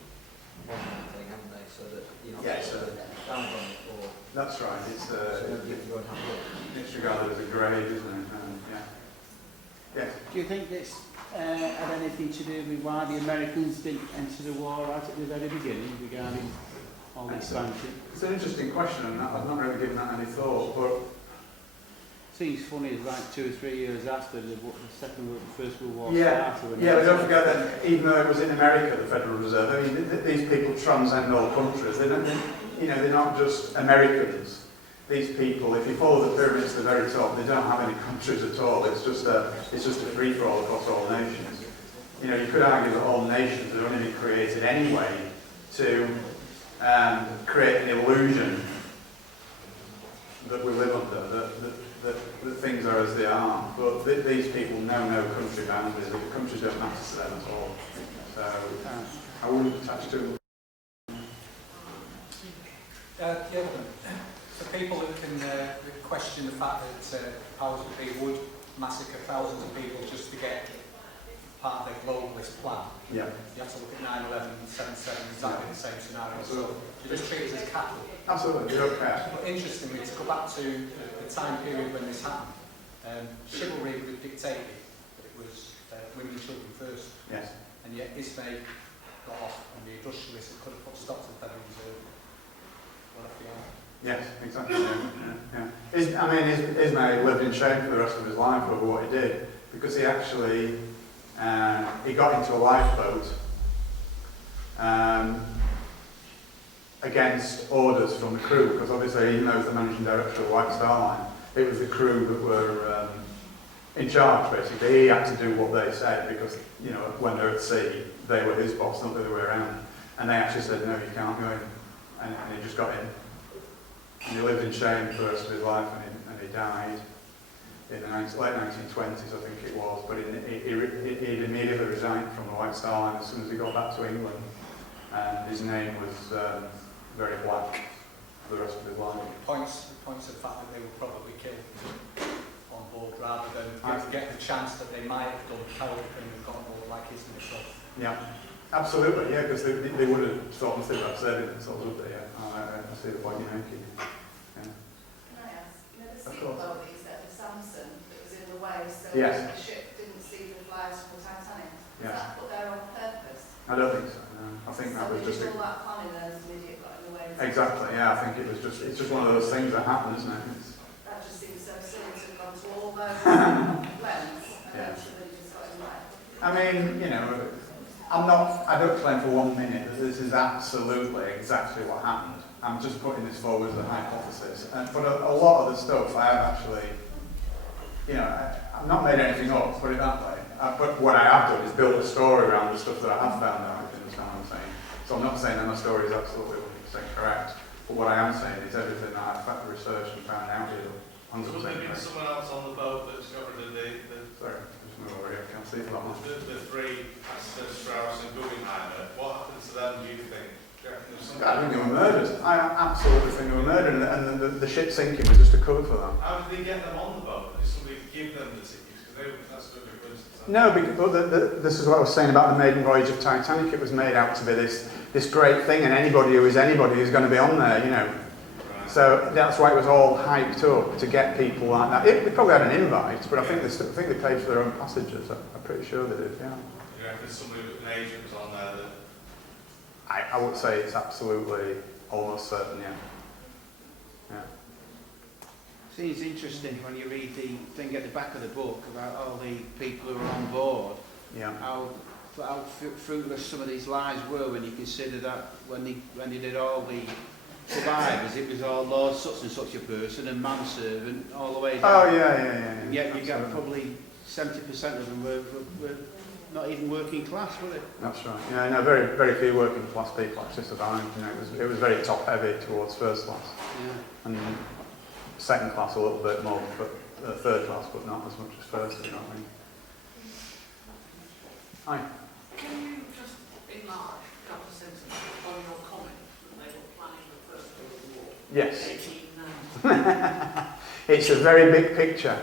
monument thing, haven't they? So that down on it or. That's right. It's so you can go and have a look. it's regarded as a grade, isn't it? Yeah. Yes. Do you think this had anything to do with why the Americans didn't enter the war right at the very beginning regarding all the expansion? It's an interesting question, and I've not really given that any thought. But seems funny, it's like 2 or 3 years after the First World War Yeah, started. when yeah, but it- don't forget that even though it was in America, the Federal Reserve, I mean, these people transcend all countries. They're not just Americans. These people, if you follow the pyramids to the very top, they don't have any countries at all. It's just a free-for-all across all nations. You know, you could argue that all nations are only created anyway to create an illusion that we live under, that things are as they are. But these people know no country boundaries. The countries don't matter to them at all. So I wouldn't attach to them. Yeah, for people that can question the fact that powers that be would massacre thousands of people just to get part of their globalist plan, Yeah. you have to look at 9/11 and 7/7, exactly the same scenario. So you just treat it as cattle. Absolutely, you don't care. But interestingly, to go back to the time period when this happened, chivalry would have dictated that it was women and children first, Yes. and yet Ismay got off, and the industrialists that could have put a stop to the Federal Reserve went off the arm. Yes, exactly. Yeah. Ismay lived in shame for the rest of his life over what he did, because he actually he got into a lifeboat against orders from the crew, because obviously he knows the managing director of White Star Line. It was the crew that were in charge, basically. He had to do what they said, because, you know, when they're at sea, they were his boss, not the other way around. And they actually said, no, you can't go in. And he just got in. And he lived in shame for the rest of his life, and he died in the late 1920s, I think it was. But he'd immediately resigned from the White Star Line as soon as he got back to England. And his name was very black for the rest of his life. Points to the fact that they were probably killed on board rather than get the chance that they might have done cowardly and got on board like his himself. Yeah, absolutely, yeah, because they would have thought nothing about saving themselves, would they? Yeah, I see the point you're making. Yeah. Can I ask, you know, the Of sequel course. that you said of Samson that was in the way so Yes. the ship didn't see the flags from the Titanic? Was Yes. that put there on purpose? I don't think so, no. I think that was just... all that planning and an idiot got in the way. Exactly, yeah, I think it was it's just one of those things that happen, isn't it? That just seems so silly to have gone to all those lengths and Yeah. then somebody just got in the way. I mean, you know, I don't claim for 1 minute that this is absolutely exactly what happened. I'm just putting this forward as a hypothesis. But a lot of the stuff I have actually, you know, I've not made anything up, put it that way. But what I have done is build a story around the stuff that I have found out, if you understand what I'm saying. So I'm not saying that my story is absolutely 100% correct, but what I am saying is everything that I've researched and found out is 100% So maybe correct. someone else on the boat that discovered Sorry, just move over here, I can't see for that much. the three passengers, Strauss and Guggenheimer. What happened to them, do you think? Do you reckon there was something- I think they were murdered. I absolutely think they were murdered, and the ship sinking was just a cover for that. How did they get them on the boat? Did somebody give them the tickets? Because that's a bit of a coincidence. No, because this is what I was saying about the maiden voyage of Titanic. It was made out to be this great thing, and anybody who is anybody is going to be on there, you know. Right. So that's why it was all hyped up to get people like that. They probably had an invite, but I think they paid for their own passages. I'm pretty sure they did. Yeah. Do you reckon somebody with an agent was on there that... I would say it's absolutely almost certain. Yeah. Yeah. See, it's interesting when you read the thing at the back of the book about all the people who were on board, Yeah. how fruitless some of these lies were when you consider that when they did all the survivors, it was all Lord such and such a person and manservant all the way down. Oh yeah. And yet you got Absolutely. probably 70% of them were not even working class, were they? That's right. Yeah, no, very, very few working class people actually survived. You know, it was very top heavy towards first class, Yeah. and second class a little bit more, but third class, but not as much as first. You know what I mean? Hi. Can you just enlarge Dr. Simpson on your comment that they were planning the First World War? Yes. 1890. It's a very big picture.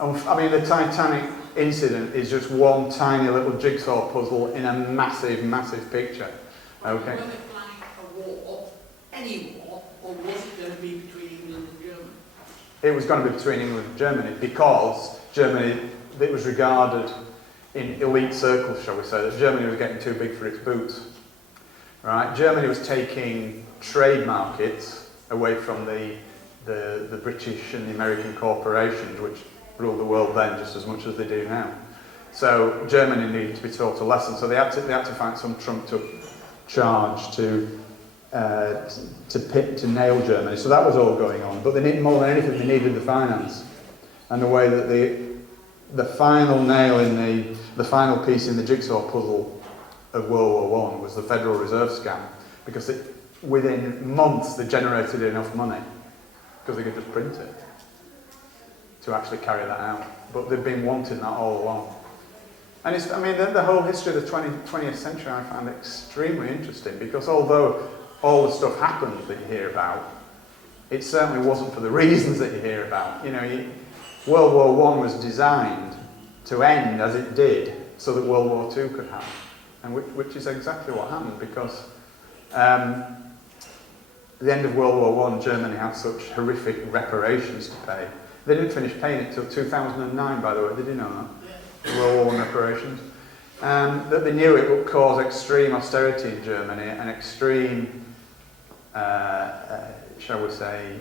I mean, the Titanic incident is just one tiny little jigsaw puzzle in a massive, massive picture. Okay. Were they planning a war, any war, or was it going to be between England and Germany? It was going to be between England and Germany because Germany, it was regarded in elite circles, shall we say, that Germany was getting too big for its boots. Right? Germany was taking trade markets away from the the British and the American corporations, which ruled the world then just as much as they do now. So Germany needed to be taught a lesson. So they had to find some trumped-up charge to nail Germany. So that was all going on. But they needed more than anything. They needed the finance, and the way that the final nail in the final piece in the jigsaw puzzle of World War I was the Federal Reserve scam, because within months they generated enough money because they could just print it to actually carry that out. But they've been wanting that all along. And the whole history of the 20th century I find extremely interesting, because although all the stuff happened that you hear about, it certainly wasn't for the reasons that you hear about. World War I was designed to end as it did so that World War II could happen, and which is exactly what happened, because at the end of World War I, Germany had such horrific reparations to pay. They didn't finish paying it till 2009, by the way. Did you know that? World War I reparations. That they knew it would cause extreme austerity in Germany and extreme, shall we say,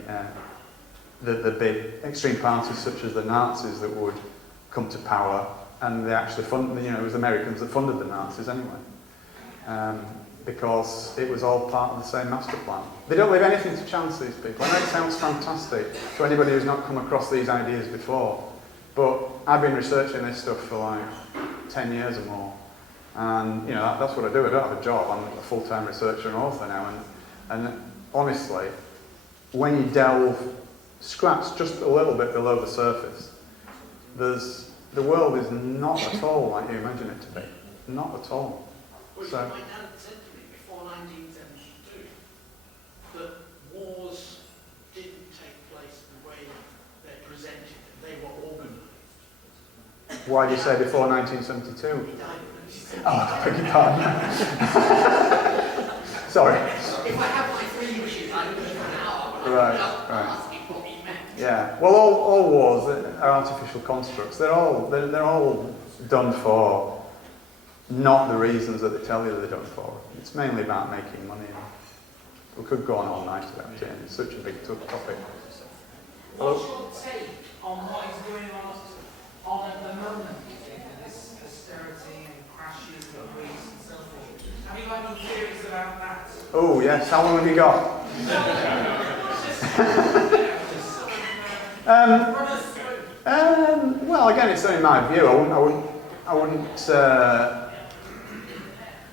the big extreme parties such as the Nazis that would come to power, and they actually funded, it was the Americans that funded the Nazis anyway, because it was all part of the same master plan. They don't leave anything to chance, these people. I know it sounds fantastic to anybody who's not come across these ideas before, but I've been researching this stuff for like 10 years or more, and that's what I do. I don't have a job. I'm a full-time researcher and author now, and honestly, when you scratch just a little bit below the surface, the world is not at all like you imagine it to be. Not at all. Well, So, my dad said to me before 1972 that wars didn't take place the way they're presented, they were organised. why do you say before 1972? He died when he said, Oh, I beg your pardon. Sorry. if I have my 3 wishes, I would for an hour, but Right, I'm right. asking what he meant. Yeah. Well, all wars are artificial constructs. They're all done for not the reasons that they tell you they're done for. It's mainly about making money. We could go on all night about it. It's such a big topic. What's your take on what is going on at the moment with this austerity and crashes and Greece and so forth? Have you got any theories about that? Oh yes. How long have you got? Well, again, it's only my view. I wouldn't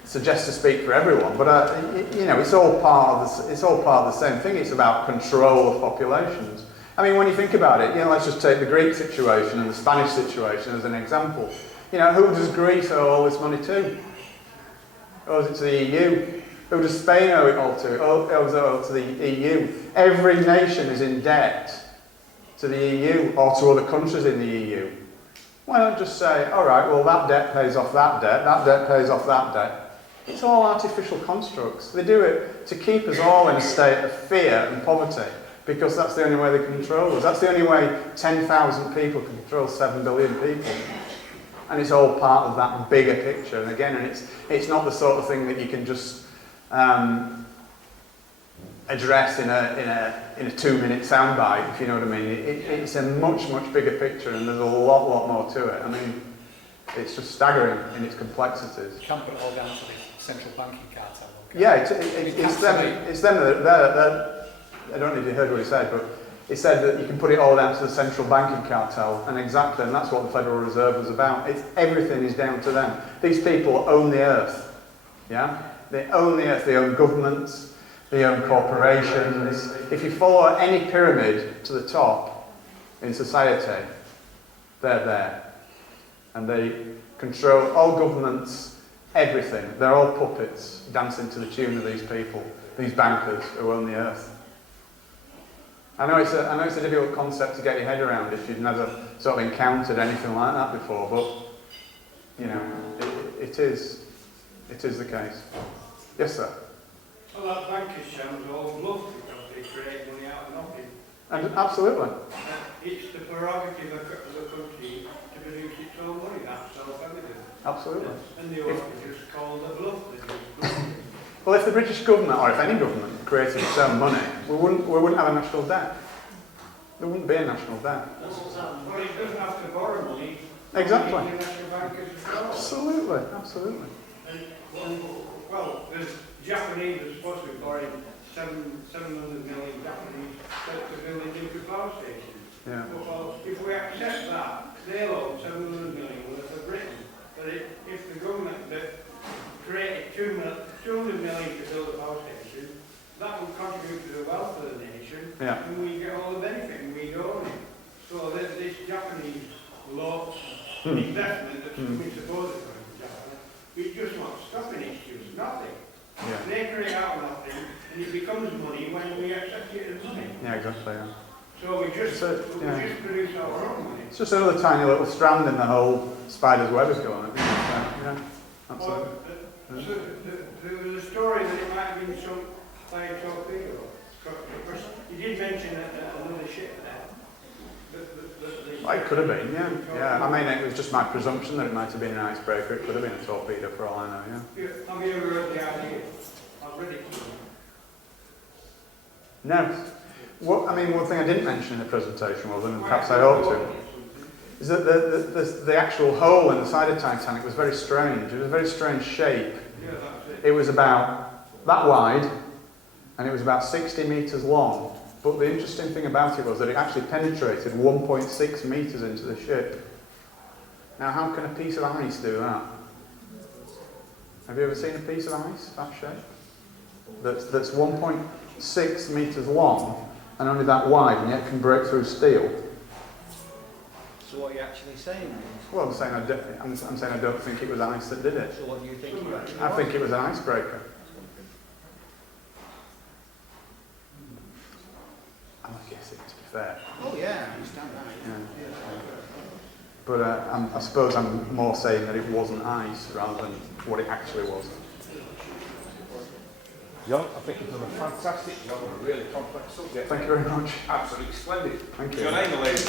suggest to speak for everyone, but it's all part of the same thing. It's about control of populations. I mean, when you think about it, let's just take the Greek situation and the Spanish situation as an example. Who does Greece owe all this money to? Owes it to the EU? Who does Spain owe it all to? Owes it all to the EU. Every nation is in debt to the EU or to other countries in the EU. Why not just say, all right, well, that debt pays off that debt pays off that debt. It's all artificial constructs. They do it to keep us all in a state of fear and poverty, because that's the only way they can control us. That's the only way 10,000 people can control 7 billion people. And it's all part of that bigger picture. And again, it's not the sort of thing that you can just address in a 2-minute soundbite, if you know what I mean. It's a much, much bigger picture, and there's a lot more to it. I mean, it's just staggering in its complexities. You can't put it all down to the central banking cartel. Okay? Yeah, it's them that I don't know if you heard what he said, but he said that you can put it all down to the central banking cartel, and that's what the Federal Reserve was about. Everything is down to them. These people own the earth, yeah? They own the earth, they own governments, they own corporations. If you follow any pyramid to the top in society, they're there. And they control all governments, everything. They're all puppets dancing to the tune of these people, these bankers who own the earth. I know it's a difficult concept to get your head around if you've never sort of encountered anything like that before, but it is the case. Yes, sir. Well, that bankers shams are all bluff because they create money out of nothing. And absolutely. It's the prerogative of the country to produce its own money. That's self-evident. Absolutely. And they ought to just call it a bluff. Well, if the British government, or if any government, created its own money, we wouldn't have a national debt. There wouldn't be a national debt. Well, he doesn't have to borrow money. Exactly. The national bank is control. Absolutely, absolutely. Well, the Japanese are supposed to be borrowing 700 million Japanese to build a nuclear power station. Yeah. Well, if we accept that, they'll owe 700 million worth of Britain. But if the government that created 200 million to build a power station, that will contribute to the wealth of the nation, Yeah. and we get all the benefit, and we own it. So this Japanese law investment that's coming supposedly from Japan, we just want stopping it, it's nothing. Yeah. They create out nothing, and it becomes money when we accept it as money. Yeah, exactly. Yeah. So we just yeah. produce our own money. It's just another tiny little strand in the whole spider's web is going. Yeah, absolutely. Well, there was a story that it might have been some by a torpedo. You did mention another ship there. It could have been, yeah. Yeah. I mean, it was just my presumption that it might have been an icebreaker. It could have been a torpedo for all I know. Yeah. Have you ever heard the idea? I've read it. No. What, I mean, one thing I didn't mention in the presentation was, and perhaps I ought to, is that the actual hole in the side of Titanic was very strange. It was a very strange shape. Yeah, that's It was about that wide, and it was about 60 metres long. But the interesting thing about it was that it actually penetrated 1.6 metres into the ship. Now, how can a piece of ice do that? Have you ever seen a piece of ice that shape? That's 1.6 metres long and only that wide, and yet can break through steel. So what are you actually saying? Well, I'm saying I don't think it was ice that did it. So what do you think you actually I think it was an icebreaker. I'm guessing, to be fair. Oh yeah, I understand that. Yeah. But I suppose I'm more saying that it wasn't ice rather than what it actually was. John, I think you've done a fantastic job on a really complex subject. Thank you very much. Absolutely splendid. Thank you. Your name, ladies.